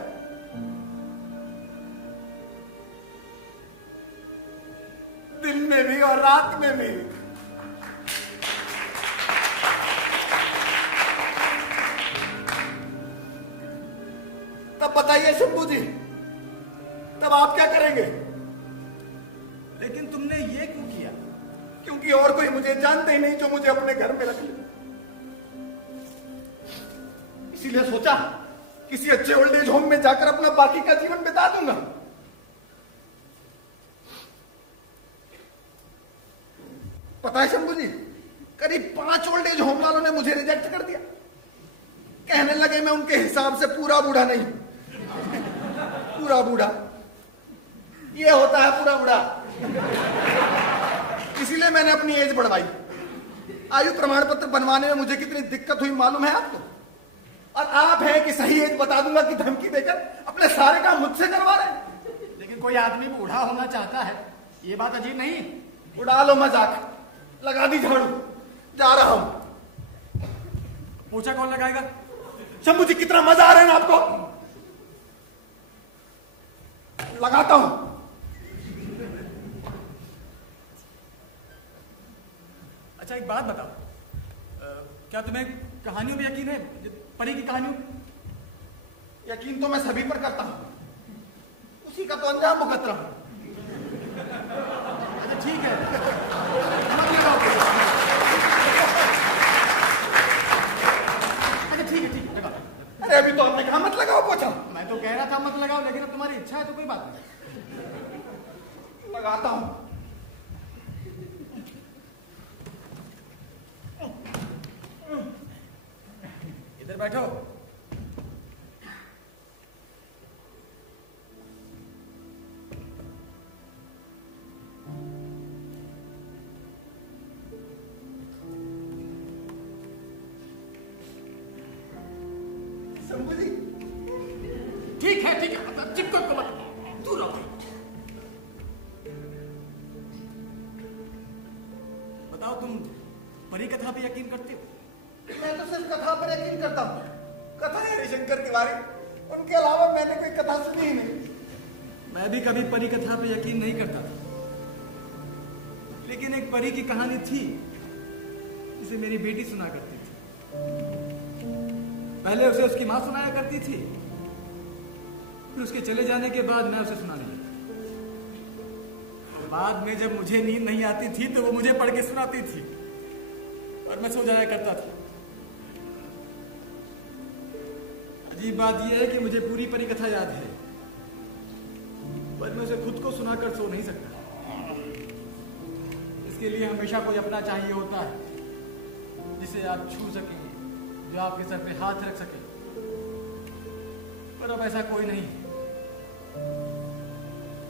दिन में भी और रात में भी। तब बताइए शंभू जी, तब आप क्या करेंगे? लेकिन तुमने ये क्यों किया? क्योंकि और कोई मुझे जानते ही नहीं जो मुझे अपने घर में रख ले। इसीलिए सोचा किसी अच्छे ओल्ड एज होम में जाकर अपना बाकी का जीवन बिता दूंगा। पता है शंभू जी, करीब 5 ओल्ड एज होम वालों ने मुझे रिजेक्ट कर दिया। कहने लगे मैं उनके हिसाब से पूरा बूढ़ा नहीं, पूरा बूढ़ा ये होता है पूरा बूढ़ा। इसीलिए मैंने अपनी एज बढ़वाई। आयु प्रमाण पत्र बनवाने में मुझे कितनी दिक्कत हुई मालूम है आपको? और आप हैं कि सही एज बता दूंगा कि धमकी देकर अपने सारे काम मुझसे करवा रहे हैं। लेकिन कोई आदमी बूढ़ा होना चाहता है, ये बात अजीब नहीं? उड़ा लो मजाक, लगा दी झाड़ू, जा रहा हूं। पूछा कौन लगाएगा? शंभू जी कितना मजा आ रहा है ना आपको? लगाता हूं। अच्छा एक बात बताओ, क्या तुम्हें कहानियों में यकीन है? परी की कहानियों? यकीन तो मैं सभी पर करता हूं, उसी का तो अंजाम भुगत रहा हूं। अच्छा ठीक है, मत लगाओ। अच्छा ठीक है लगाओ। अरे अभी तो आपने कहा मत लगाओ पोछा। मैं तो कह रहा था मत लगाओ, लेकिन अब तुम्हारी इच्छा है तो कोई बात नहीं। लगाता हूं। इधर बैठो। शंभू जी ठीक है चिपको को मत, दूर रहो। बताओ तुम परी कथा पे यकीन करते हो? मैं तो सिर्फ कथा पर यकीन करता हूं। कथा है हरिशंकर तिवारी, उनके अलावा मैंने कोई कथा सुनी ही नहीं। मैं भी कभी परी कथा पे यकीन नहीं करता था, लेकिन एक परी की कहानी थी जिसे मेरी बेटी सुना करती थी। पहले उसे उसकी माँ सुनाया करती थी, फिर उसके चले जाने के बाद मैं उसे सुनाने लगा। बाद में जब मुझे नींद नहीं आती थी तो वो मुझे पढ़ के सुनाती थी और मैं सो जाया करता था। अजीब बात यह है कि मुझे पूरी परी कथा याद है, पर मैं उसे खुद को सुनाकर सो नहीं सकता। इसके लिए हमेशा कोई अपना चाहिए होता है जिसे आप छू सकें, जो आपके सर पे हाथ रख सके, पर अब ऐसा कोई नहीं।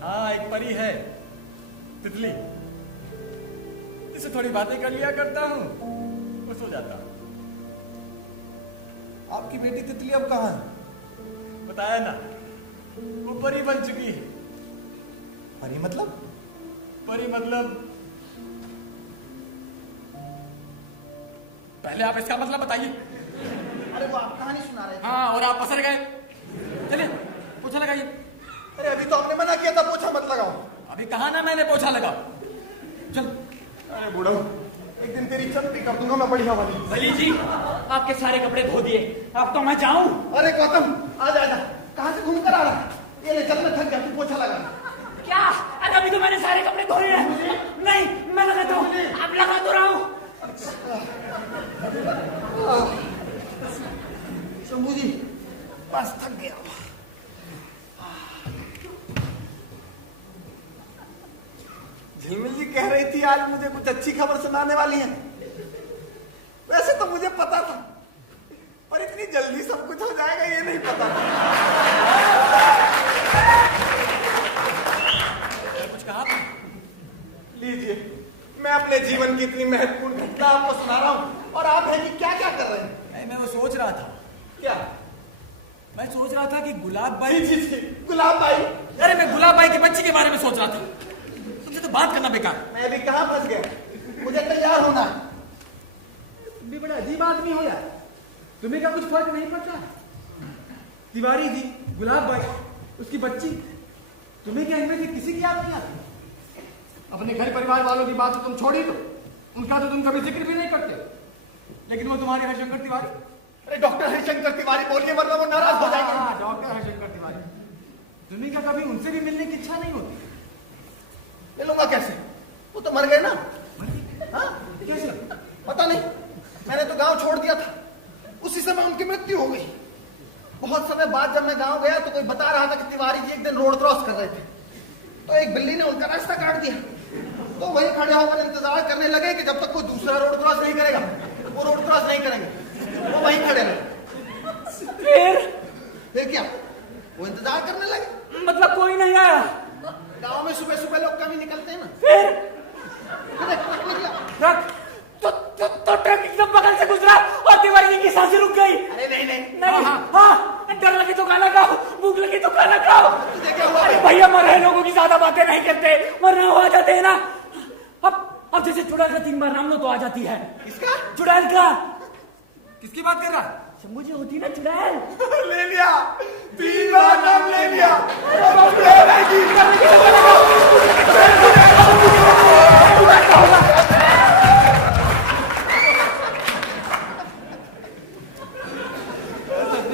हाँ, एक परी है, तितली, इससे थोड़ी बातें कर लिया करता हूं, वो सो जाता हूं। आपकी बेटी तितली अब कहाँ है? बताया ना, वो परी बन चुकी है। परी मतलब? परी मतलब, पहले आप इसका मतलब बताइए। अरे वो आप कहानी सुना रहे थे। हाँ, और आप पसर गए। चलिए पोछा लगाइए। अरे अभी तो आपने मना किया था पोछा मत लगाओ। अभी कहा ना मैंने पोछा लगाओ। चल। अरे बूढ़ा, एक दिन तेरी चलती कर दूंगा मैं बढ़िया वाली। वली जी, आपके सारे कपड़े धो दिए, अब तो मैं जाऊं। अरे गौतम, आजा आजा, कहाँ से घूम कर आ रहा है? ये ले चल, मैं थक गया, तू पोछा लगा। क्या? अरे अभी तो मैंने सारे कपड़े धोए हैं। नहीं, मैं लगाता हूँ, आप लगा तो रहा हूँ। शंभू जी, बस थक गया। झिलमिल जी कह रही थी आज मुझे कुछ अच्छी खबर सुनाने वाली है। वैसे तो मुझे पता था, पर इतनी जल्दी सब कुछ हो जाएगा ये नहीं पता था। कुछ कहा था? लीजिए, मैं अपने जीवन की इतनी महत्वपूर्ण घटना आपको सुना रहा हूँ और आप हैं कि क्या क्या कर रहे हैं? नहीं, मैं वो सोच रहा था। क्या? मैं सोच रहा था कि गुलाब बाई। जी जी, गुलाब भाई। अरे मैं गुलाब बाई के बच्चे के बारे में सोच रहा था। तुमसे तो बात करना बेकार। मैं भी कहाँ फंस गया, मुझे तैयार होना है। तुम भी बड़ा अजीब आदमी हो यार, तुम्हें क्या कुछ फर्क नहीं पड़ता? तिवारी जी, गुलाब बाई, उसकी बच्ची, तुम्हें क्या इनमें से किसी की याद नहीं आती? अपने घर परिवार वालों की बात तो तुम छोड़ ही दो, उनका तो तुम कभी जिक्र भी नहीं करते, लेकिन वो तुम्हारे हरिशंकर तिवारी। अरे डॉक्टर हरिशंकर तिवारी बोलिए, वरना वो नाराज हो जाएंगे। हाँ, डॉक्टर हरिशंकर तिवारी। तुम्हें क्या कभी उनसे भी मिलने की इच्छा नहीं होती? मिलूंगा कैसे? वो तो मर गए ना। हाँ, कैसे? पता नहीं, मैंने तो गांव छोड़ दिया था, उसी समय उनकी मृत्यु हो गई। बहुत समय बाद जब मैं गांव गया तो कोई बता रहा था कि तिवारी जी एक दिन रोड क्रॉस कर रहे थे, तो एक बिल्ली ने उनका रास्ता काट दिया। तो वहीं खड़े होकर इंतजार करने लगे कि जब तक कोई दूसरा रोड क्रॉस नहीं करेगा, वो रोड क्रॉस नहीं करेंगे, वो वहीं खड़े रहे। फिर क्या? वो इंतजार करने लगे। मतलब कोई नहीं आया? गांव में सुबह सुबह लोग कभी निकलते हैं ना। फिर ट्रक निकला। ट्रक तो ट्रक एकदम बगल से गुजरा और तिवारी जी की सांसें रुक गई। अरे नहीं नहीं नहीं, हाँ, डर लगे तो खाना खाओ, भूख लगी तो खाना खाओ। तुझे क्या हुआ? अरे भैया, मर रहे लोगों की ज्यादा बातें नहीं करते, मरना हो आ जाते हैं ना। अब जैसे चुड़ैल का 3 बार नाम लो तो आ जाती है। किसका? चुड़ैल का। किसकी बात कर रहा है? शंभू जी होती ना चुड़ैल। ले लिया, 3 बार नाम ले लिया।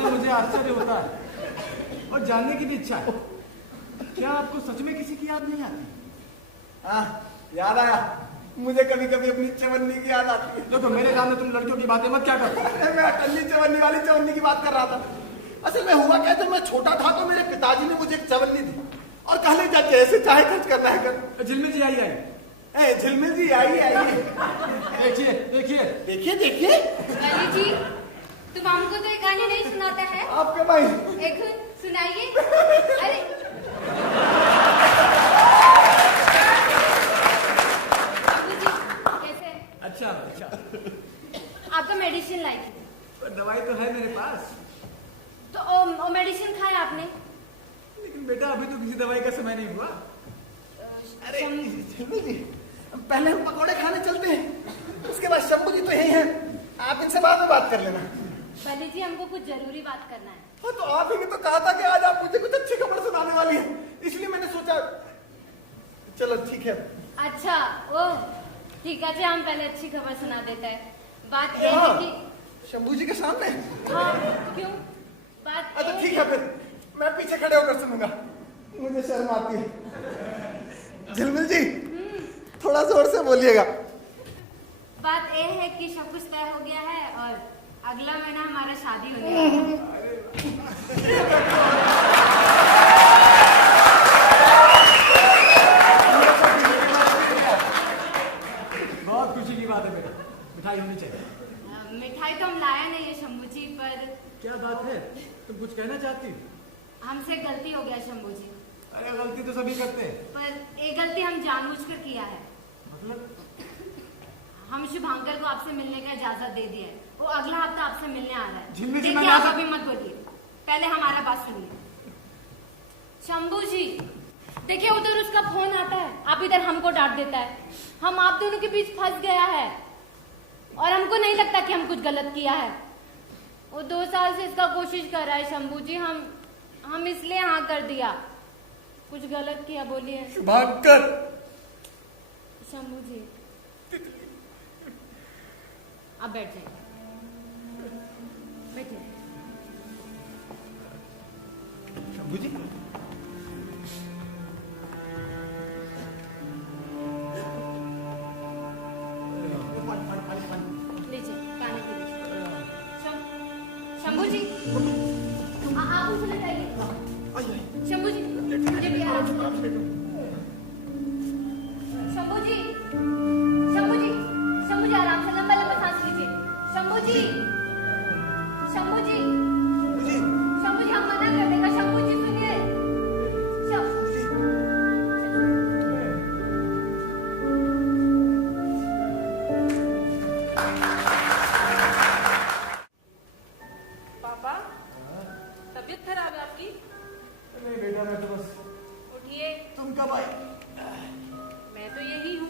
मुझे आश्चर्य होता है और जानने की भी इच्छा है, क्या आपको सच में किसी की याद नहीं आती? हाँ, याद आया, मुझे कभी कभी अपनी चवन्नी की याद आती है। देखो, मेरे सामने तुम लड़कियों की बातें मत क्या करो। मैं अटल्ली चवन्नी वाली चवन्नी की बात कर रहा था। असल में हुआ क्या, जब मैं छोटा था तो मेरे पिताजी ने मुझे एक चवन्नी दी और कहले जाके ऐसे चाहे खर्च करना है कर। झिलमिल जी आई। झिलमिल जी आई। देखिए देखिए देखिए देखिए, वली जी, तुम हमको तो एक कहानी नहीं सुनाता है। आपके भाई एक सुनाइए। अरे कैसे? अच्छा, आपका मेडिसिन लाई थी, पर दवाई तो है मेरे पास। तो ओ मेडिसिन खाया आपने? लेकिन बेटा, अभी तो किसी दवाई का समय नहीं हुआ। अरे झिलमिल जी, पहले हम पकौड़े खाने चलते हैं, उसके बाद शंभू जी तो यही हैं, आप इनसे बाद में बात कर लेना। वली जी, हमको कुछ जरूरी बात करना है। हाँ, तो आप ही ने तो कहा था कि आज आप मुझे कुछ अच्छी खबर सुनाने वाली है, इसलिए मैंने सोचा चलो ठीक है। अच्छा, ओ ठीक है जी, हम पहले अच्छी खबर सुना देते हैं। बात ये हाँ, है कि शंभू जी के सामने? हाँ, क्यों? बात अच्छा ये ठीक है फिर मैं पीछे खड़े होकर सुनूंगा, मुझे शर्म आती है। झिलमिल जी थोड़ा जोर से बोलिएगा। बात ये है कि सब कुछ तय हो गया है और अगला महीना हमारा शादी होने वाला है। बहुत खुशी की बात है बेटा, मिठाई होनी चाहिए। मिठाई तो हम लाया नहीं है शंभू जी, पर क्या बात है, तुम कुछ कहना चाहती? हमसे गलती हो गया शंभू जी। अरे गलती तो सभी करते हैं। पर ये गलती हम जानबूझकर किया है। मतलब? हम शुभांकर को आपसे मिलने का इजाजत दे दिया है। वो अगला हफ्ता आपसे मिलने आ रहा है। झिलमिल जी, देखिए मैं आप यहाँ- अभी मत बोलिए, पहले हमारा बात सुनिए। शंभू जी देखिए, उधर उसका फोन आता है, आप इधर हमको डांट देता है। हम आप दोनों के बीच फंस गया है और हमको नहीं लगता कि हम कुछ गलत किया है। वो 2 साल से इसका कोशिश कर रहा है शंभू जी, हम इसलिए हाँ कर दिया। कुछ गलत किया बोलिए शुभांकर। शंभू जी। आप बैठ जाइए, बैठिए। शंभू जी लीजिए पानी पी लीजिए। शंभू जी आप उसे लगाइए। शंभू जी मुझे भी आराम से। शंभू जी शंभू जी शंभू जी आराम से लंबा लंबा सांस लीजिए। शंभू जी शंभू जी शंभू जी हम मना कर देगा। शंभू जी सुनिए। पापा तबीयत खराब है आपकी? नहीं बेटा, मैं तो बस। उठिए। तुम कब आई? मैं तो यही हूँ।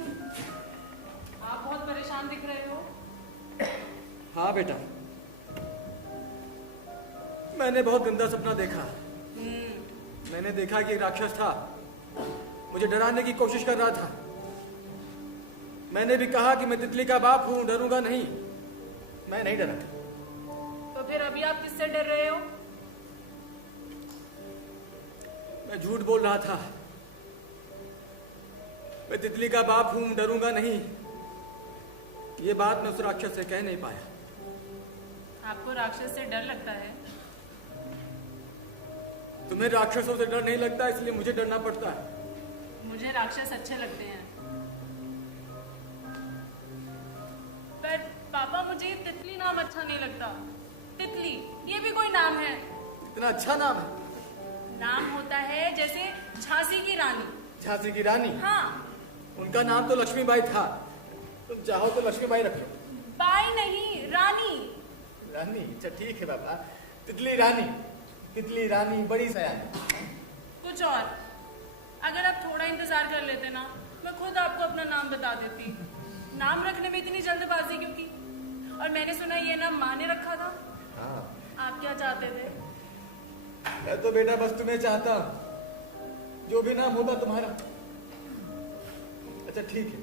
आप बहुत परेशान दिख रहे हो। हाँ बेटा, मैंने बहुत गंदा सपना देखा। मैंने देखा कि एक राक्षस था, मुझे डराने की कोशिश कर रहा था। मैंने भी कहा कि मैं तितली का बाप हूं, डरूंगा नहीं। मैं नहीं डरा। तो फिर अभी आप किससे डर रहे हो? मैं झूठ बोल रहा था। मैं तितली का बाप हूं, डरूंगा नहीं। ये बात मैं उस राक्षस से कह नहीं पाया। आपको राक्षस से डर लगता है? तुम्हें राक्षसों से डर नहीं लगता, इसलिए मुझे डरना पड़ता है। मुझे राक्षस अच्छे लगते हैं। पर पापा मुझे तितली नाम अच्छा नहीं लगता। तितली ये भी कोई नाम है? इतना अच्छा नाम है। नाम होता है जैसे झांसी की रानी। झांसी की रानी? हाँ। उनका नाम तो लक्ष्मीबाई था। तुम चाहो तो लक्ष्मीबाई रख लो। बाई नहीं, रानी। रानी? अच्छा ठीक है बाबा, तितली रानी। तितली रानी बड़ी सयानी। कुछ और अगर आप थोड़ा इंतजार कर लेते ना, मैं खुद आपको अपना नाम बता देती। नाम रखने में इतनी जल्दबाजी क्यों की? और मैंने सुना ये नाम माँ ने रखा था। हाँ। आप क्या चाहते थे? मैं तो बेटा बस तुम्हें चाहता, जो भी नाम होगा तुम्हारा। अच्छा ठीक है,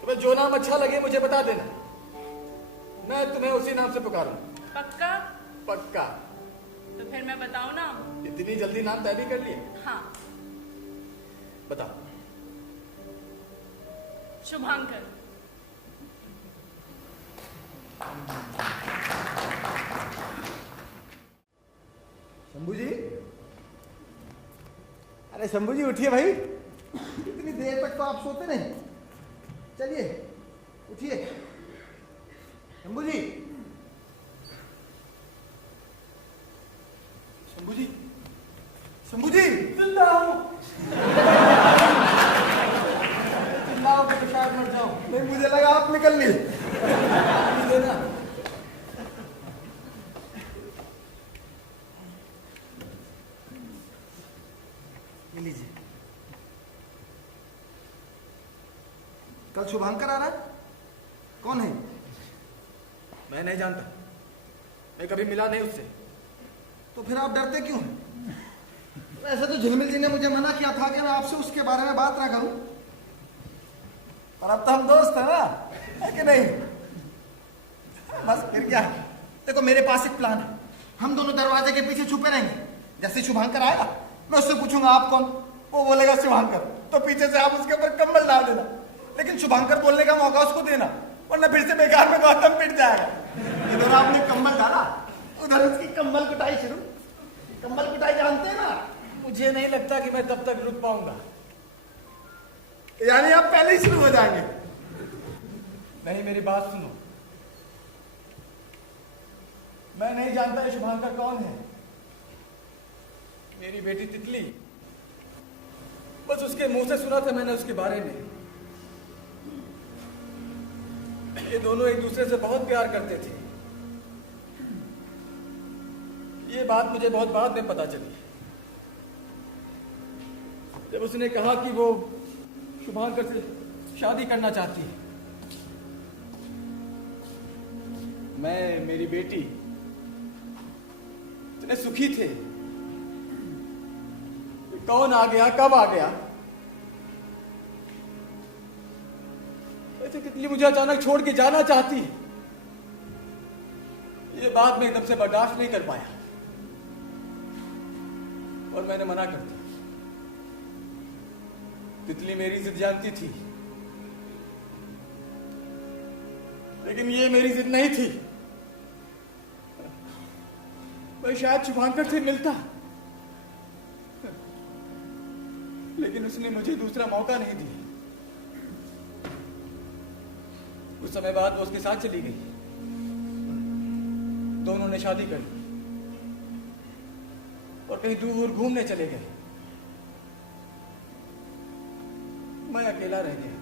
तुम्हें जो नाम अच्छा लगे मुझे बता देना, मैं तुम्हें उसी नाम से पुकारूंगा। पक्का? पक्का। तो फिर मैं बताऊं नाम? इतनी जल्दी नाम तय भी कर लिए? हाँ। बताओ। शुभांकर। शंभू जी, अरे शंभू जी उठिए भाई, इतनी देर तक तो आप सोते नहीं। चलिए उठिए शंभू जी। शंभू जी, शंभू जी जिंदा हूं। चिल्लाओ तो शायद मर जाऊं। नहीं, मुझे लगा आप निकल लिए। देना। ये लीजिए। कल शुभांकर आ रहा है? कौन है? मैं नहीं जानता, मैं कभी मिला नहीं उससे। तो फिर आप डरते क्यों हैं? वैसे तो झिलमिल जी ने मुझे मना किया था कि मैं आपसे उसके बारे में बात ना करूं, पर अब तो हम दोस्त हैं ना, है कि नहीं? बस फिर क्या है? देखो मेरे पास एक प्लान है। हम दोनों दरवाजे के पीछे छुपे रहेंगे। जैसे शुभांकर आएगा मैं उससे पूछूंगा आप कौन, वो बोलेगा शुभांकर, तो पीछे से आप उसके ऊपर कंबल डाल देना। लेकिन शुभांकर बोलने का मौका उसको देना, वरना फिर से बेकार में गौतम पिट जाएगा। इधर आपने कंबल डाला, उधर उसकी कंबल कुटाई शुरू। कंबल कुटाई जानते हैं ना? मुझे नहीं लगता कि मैं तब तक रुक पाऊंगा। यानी आप पहले ही शुरू हो जाएंगे। नहीं, मेरी बात सुनो। मैं नहीं जानता ये शुभांकर कौन है। मेरी बेटी तितली, बस उसके मुंह से सुना था मैंने उसके बारे में। ये दोनों एक दूसरे से बहुत प्यार करते थे। ये बात मुझे बहुत बाद में पता चली, जब उसने कहा कि वो शुभांकर से शादी करना चाहती है। मैं, मेरी बेटी इतने सुखी थे। कौन आ गया, कब आ गया, ऐसे तितली मुझे अचानक छोड़ के जाना चाहती है। ये बात मैं एकदम से बर्दाश्त नहीं कर पाया और मैंने मना कर दिया। तितली मेरी जिद जानती थी, लेकिन ये मेरी जिद नहीं थी। मैं शायद शुभांकर से मिलता, लेकिन उसने मुझे दूसरा मौका नहीं दिया। कुछ समय बाद वो उसके साथ चली गई। दोनों ने शादी कर ली और कहीं दूर घूमने चले गए। मैं अकेला रह गया।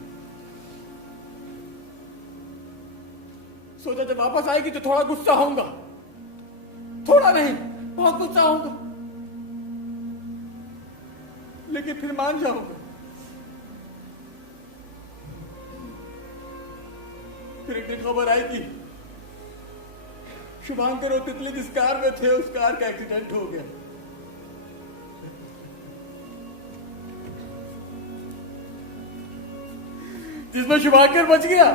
सोचा जब वापस आएगी तो थोड़ा गुस्सा होऊंगा, थोड़ा नहीं बहुत गुस्सा होऊंगा, लेकिन फिर मान जाऊंगा। फिर एक दिन खबर आई कि शुभांकर और तितली जिस कार में थे उस कार का एक्सीडेंट हो गया। जिसमें शुभांकर बच गया,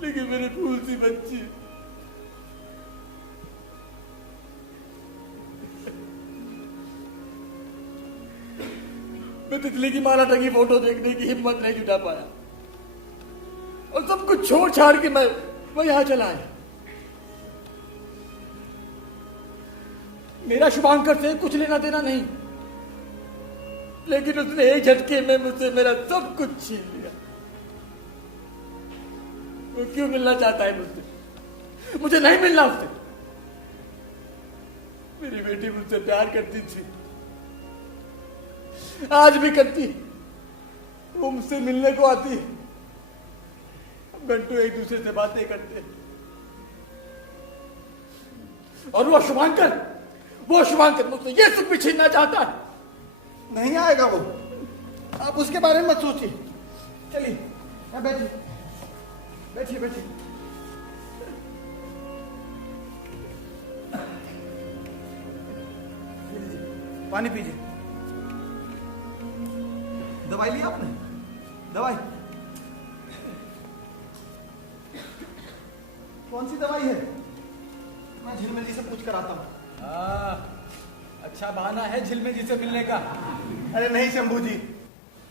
लेकिन मेरी फूल सी बच्ची मैं तितली की माला टंगी फोटो देखने की हिम्मत नहीं जुटा पाया और सब कुछ छोड़ छाड़ के मैं यहां चला आया। मेरा शुभांकर से कुछ लेना देना नहीं, लेकिन उसने एक झटके में मुझसे मेरा सब कुछ छीन लिया। वो क्यों मिलना चाहता है मुझसे? मुझे नहीं मिलना उससे। मेरी बेटी मुझसे प्यार करती थी, आज भी करती। वो मुझसे मिलने को आती है, हम घंटों एक दूसरे से बातें करते हैं। और वो शुभांकर मुझसे ये सुख भी छीनना चाहता है। नहीं आएगा वो, आप उसके बारे में मत सोचिए। चलिए बैठिए बैठिए बैठिए। पानी पीजिए। दवाई ली आपने? दवाई कौन सी दवाई है? मैं झिलमिल जी से पूछ कर आता हूँ। अच्छा बहाना है झिलमिल जी से मिलने का। अरे नहीं शंभू जी,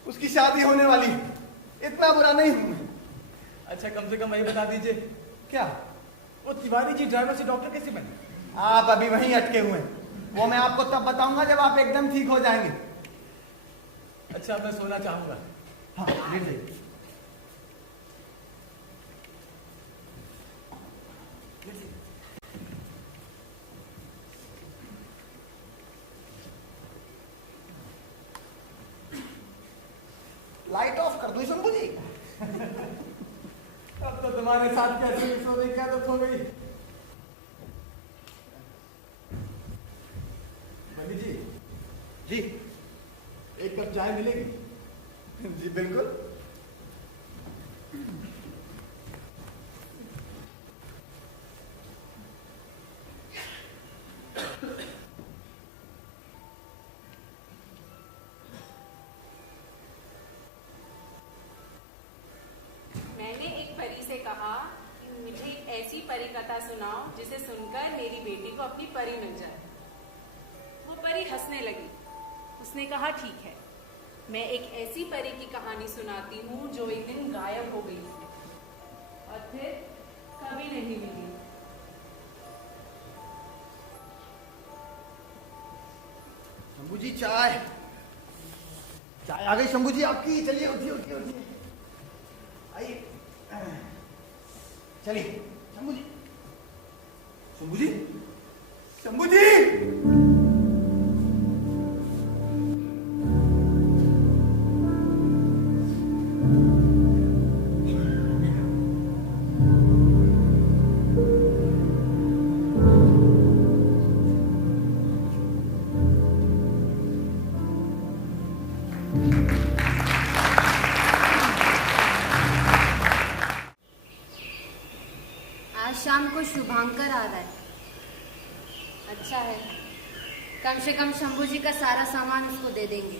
उसकी शादी होने वाली है, इतना बुरा नहीं हूं मैं। अच्छा कम से कम वही बता दीजिए, क्या वो तिवारी जी ड्राइवर से डॉक्टर कैसे बने? आप अभी वहीं अटके हुए हैं। वो मैं आपको तब बताऊंगा जब आप एकदम ठीक हो जाएंगे। अच्छा मैं सोना चाहूंगा। हाँ लेट जाइए। लाइट ऑफ कर दो शंभू जी। अब तो तुम्हारे साथ कैसे सोने की आदत हो गई। बनी जी, जी एक कप चाय मिलेगी? जी बिल्कुल। मैंने एक परी से कहा कि मुझे कथा सुनाओ जिसे सुनकर मेरी बेटी को अपनी परी मिल जाए। वो परी हंसने लगी। उसने कहा ठीक है, मैं एक ऐसी परी की कहानी सुनाती हूँ जो एक दिन गायब हो गई थी और फिर कभी नहीं मिली। शंभू जी चाय चाय आ गई शंभू जी आपकी। चलिए उठिए उठिए उठिए, आइए चलिए। शंभू जी, शंभू जी, शंभू जी। आज शाम को शुभांकर आ रहा है। अच्छा है, कम से कम शंभू जी का सारा सामान उसको दे देंगे।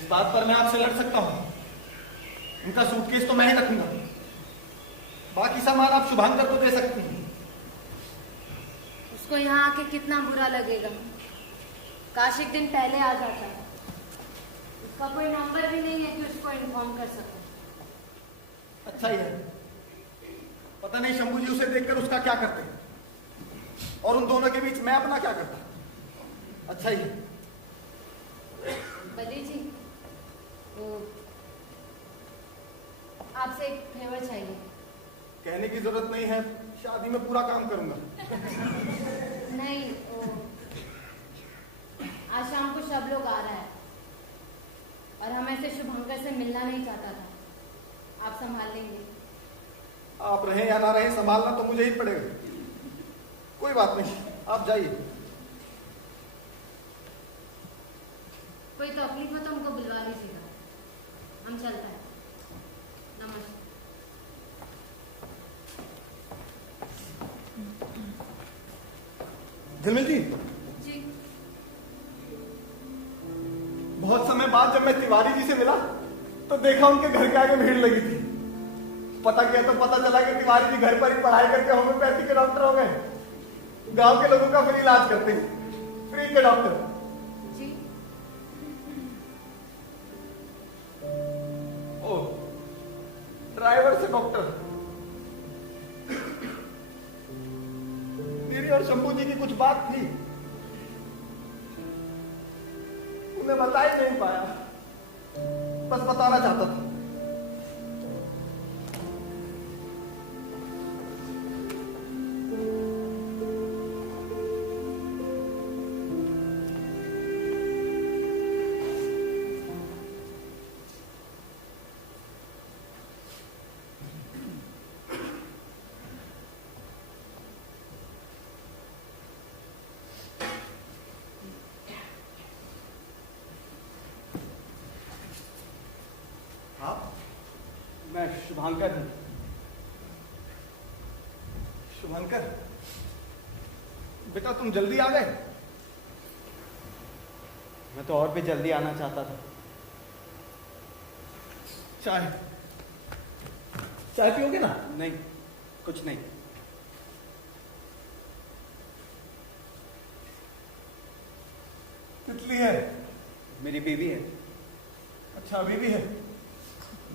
इस बात पर मैं आपसे लड़ सकता हूँ। उनका सूटकेस तो मैं ही रखूंगा, बाकी सामान आप शुभांकर को दे सकती हैं। उसको यहाँ आके कितना बुरा लगेगा। काश एक दिन पहले आ जाता है। उसका कोई नंबर भी नहीं है कि उसको इन्फॉर्म कर सके। अच्छा ही है, पता नहीं शंभू जी उसे देखकर उसका क्या करते हैं और उन दोनों के बीच मैं अपना क्या करता। अच्छा ही है। बली जी, वो आपसे एक फेवर चाहिए। कहने की जरूरत नहीं है, शादी में पूरा काम करूंगा। नहीं, वो आज शाम को सब लोग आ रहा है और हम ऐसे शुभंकर से मिलना नहीं चाहता था। आप संभाल लेंगे? आप रहें या ना रहें, संभालना तो मुझे ही पड़ेगा। कोई बात नहीं, आप जाइए। कोई तकलीफ हो तो हमको बुलवा लीजिएगा, हम चलते हैं। नमस्ते। झिलमिल जी, जी। बहुत समय बाद जब मैं तिवारी जी से मिला तो देखा उनके घर के आगे भीड़ लगी थी। पता किया तो पता चला कि तिवारी जी घर पर ही पढ़ाई करके होम्योपैथी के डॉक्टर हो गए। गांव के लोगों का फ्री इलाज करते हैं, फ्री के डॉक्टर। जी। ओ, ड्राइवर से डॉक्टर। मेरी और शंभू जी की कुछ बात थी, उन्हें बता ही नहीं पाया, बस बताना चाहता था। मैं शुभांकर हूं। शुभांकर, बेटा तुम जल्दी आ गए। मैं तो और भी जल्दी आना चाहता था। चाय चाय पियोगे ना? नहीं, कुछ नहीं। तितली है? मेरी बीवी है। अच्छा, बीवी है।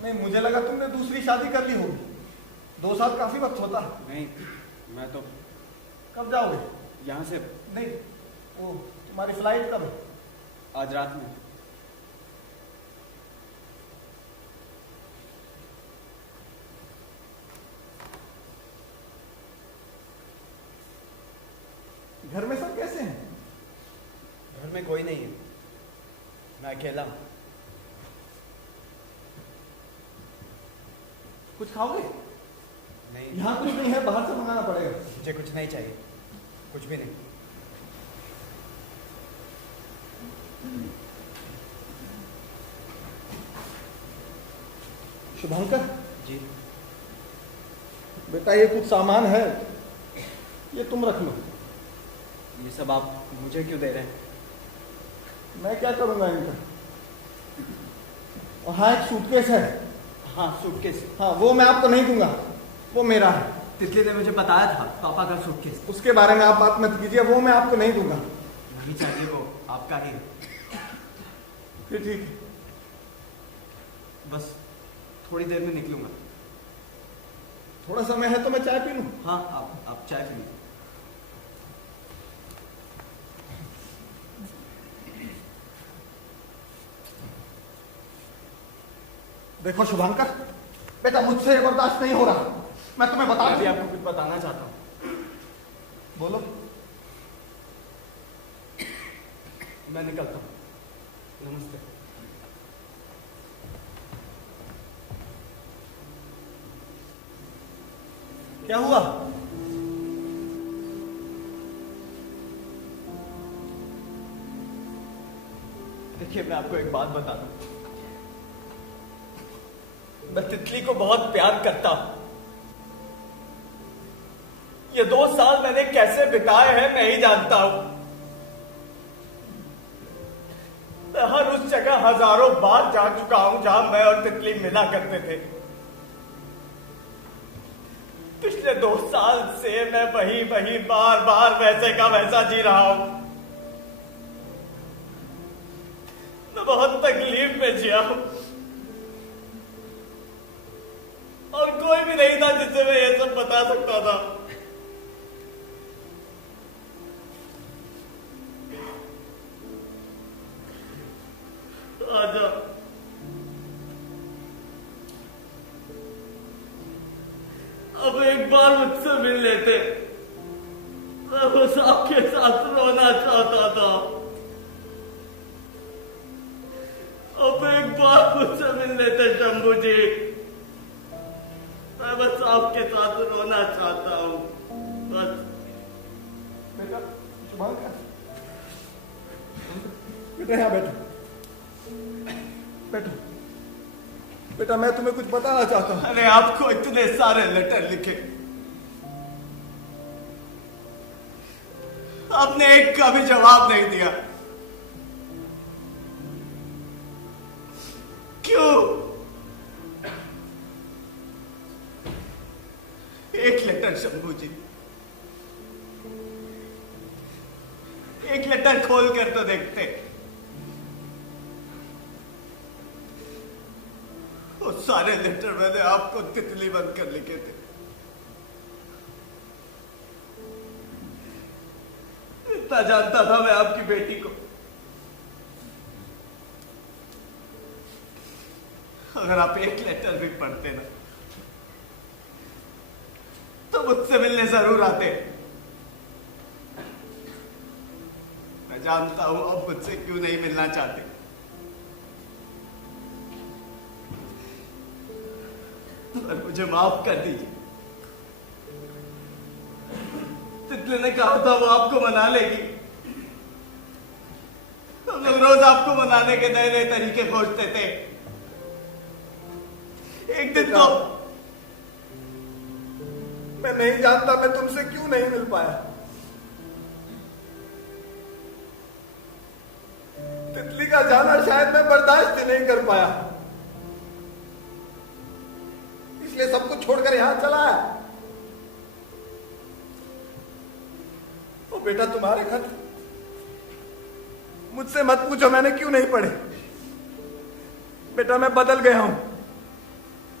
नहीं, मुझे लगा तुमने दूसरी शादी कर ली होगी। 2 साल काफी वक्त होता है। नहीं, मैं तो कब जाओगे यहाँ से? नहीं, वो तुम्हारी फ्लाइट कब है? आज रात में। घर में सब कैसे हैं? घर में कोई नहीं है, मैं अकेला हूँ। कुछ खाओगे? नहीं, यहाँ कुछ नहीं है, बाहर से मंगाना पड़ेगा। मुझे कुछ नहीं चाहिए, कुछ भी नहीं। शुभंकर जी। बेटा, ये कुछ सामान है, ये तुम रख लो। ये सब आप मुझे क्यों दे रहे हैं? मैं क्या करूंगा इनका? और हाँ, एक सूटकेस है। हाँ, सूटकेस। हाँ, वो मैं आपको नहीं दूंगा, वो मेरा है। तितली ने मुझे बताया था पापा का सूटकेस। उसके बारे में आप बात मत कीजिए, वो मैं आपको नहीं दूंगा। नहीं चाहिए, वो आपका ही है। फिर ठीक है। बस थोड़ी देर में निकलूंगा। थोड़ा समय है तो मैं चाय पी लूं? हाँ, आप चाय पी लीजिए। देखो शुभांकर, बेटा मुझसे ये बर्दाश्त नहीं हो रहा। मैं तुम्हें बता मैं भी आपको कुछ बताना चाहता हूँ। बोलो। मैं निकलता हूँ। नमस्ते। क्या हुआ? देखिए, मैं आपको एक बात बता दूं। मैं तितली को बहुत प्यार करता हूं। ये 2 साल मैंने कैसे बिताए हैं मैं ही जानता हूं। मैं हर उस जगह हजारों बार जा चुका हूं जहां मैं और तितली मिला करते थे। पिछले 2 साल से मैं वही बार बार वैसे का वैसा जी रहा हूं। मैं बहुत तकलीफ में जिया हूं और कोई भी नहीं था जिससे मैं ये सब बता सकता था। आजा, अब एक बार मुझसे मिल लेते। मैं बस आपके साथ रोना चाहता था। अब एक बार मुझसे मिल लेते शंभू जी। मैं बस आपके साथ रोना चाहता हूँ, बस। बेटा शुभांकर, बेटा यहाँ बैठो। बैठो बेटा, मैं तुम्हें कुछ बताना चाहता हूँ। अरे आपको इतने सारे लेटर लिखे, आपने एक का भी जवाब नहीं दिया। क्यों? एक लेटर शंभू जी, एक लेटर खोल कर तो देखते। वो सारे लेटर मैंने आपको तितली बनकर लिखे थे। इतना जानता था मैं आपकी बेटी को। अगर आप एक लेटर भी पढ़ते ना तो मुझसे मिलने जरूर आते। मैं जानता हूं आप मुझसे क्यों नहीं मिलना चाहते। पर मुझे माफ कर दीजिए। तितली ने कहा था वो आपको मना लेगी। हम लोग रोज आपको मनाने के नए नए तरीके खोजते थे। एक दिन तो मैं नहीं जानता मैं तुमसे क्यों नहीं मिल पाया। तितली का जाना शायद मैं बर्दाश्त ही नहीं कर पाया, इसलिए सब कुछ छोड़कर यहां चला आया। ओ बेटा, तुम्हारे खत मुझसे मत पूछो मैंने क्यों नहीं पढ़े। बेटा मैं बदल गया हूं,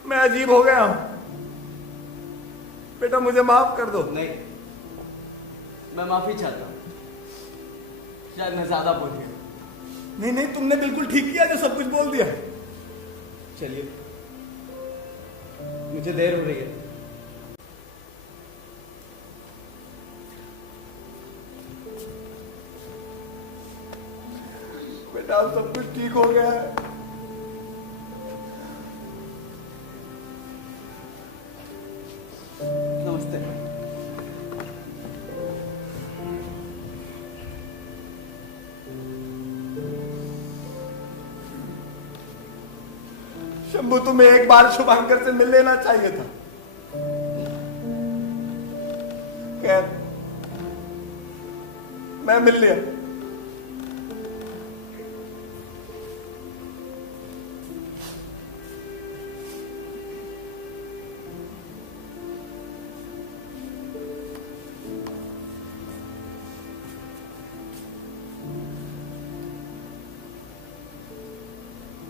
मैं अजीब हो गया हूं। बेटा मुझे माफ कर दो। नहीं, मैं माफी चाहता हूं। शायद मैं ज्यादा बोल गया। नहीं नहीं, तुमने बिल्कुल ठीक किया जो सब कुछ बोल दिया। चलिए, मुझे देर हो रही है। बेटा अब सब कुछ ठीक हो गया है। नमस्ते। शंभू, तुम्हें एक बार शुभांकर से मिल लेना चाहिए था। खैर, मैं मिल लिया।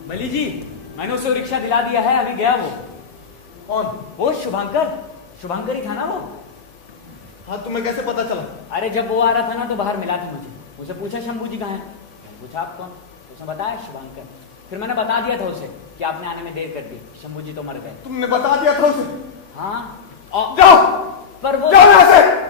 बली जी, मैंने उसे रिक्शा दिला दिया है, अभी गया वो। कौन? वो शुभांकर ही था ना वो। हाँ, तुम्हें कैसे पता चला? अरे जब वो आ रहा था ना तो बाहर मिला था मुझे। उसे पूछा शंभू जी कहाँ हैं? पूछा आप कौन? उसने बताया शुभांकर। फिर मैंने बता दिया था उसे कि आपने आने में देर कर दी, शंभू जी तो मर गए। तुमने बता दिया था उसे? हाँ। जाओ, पर वो जाओ यहाँ से।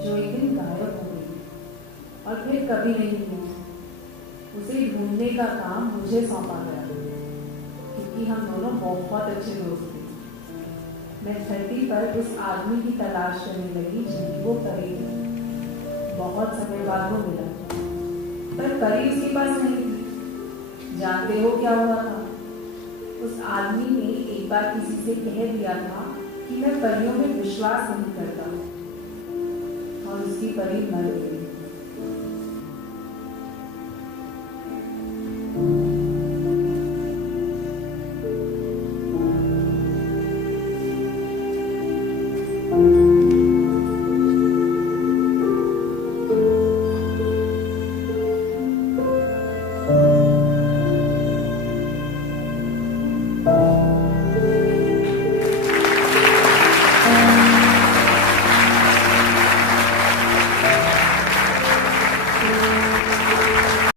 जो एक दिन गायब हो गई और फिर कभी नहीं हुई, उसे ढूंढने का काम मुझे सौंपा गया, क्योंकि हम दोनों बहुत अच्छे दोस्त थे। मैं धरती पर उस आदमी की तलाश करने लगी जिनकी वो परी थी। बहुत समय बाद वो मिला, पर परी उसके पास नहीं थी। जानते हो क्या हुआ था? उस आदमी ने एक बार किसी से कह दिया था कि मैं परियों में विश्वास नहीं करता, और उसकी परी मर गई।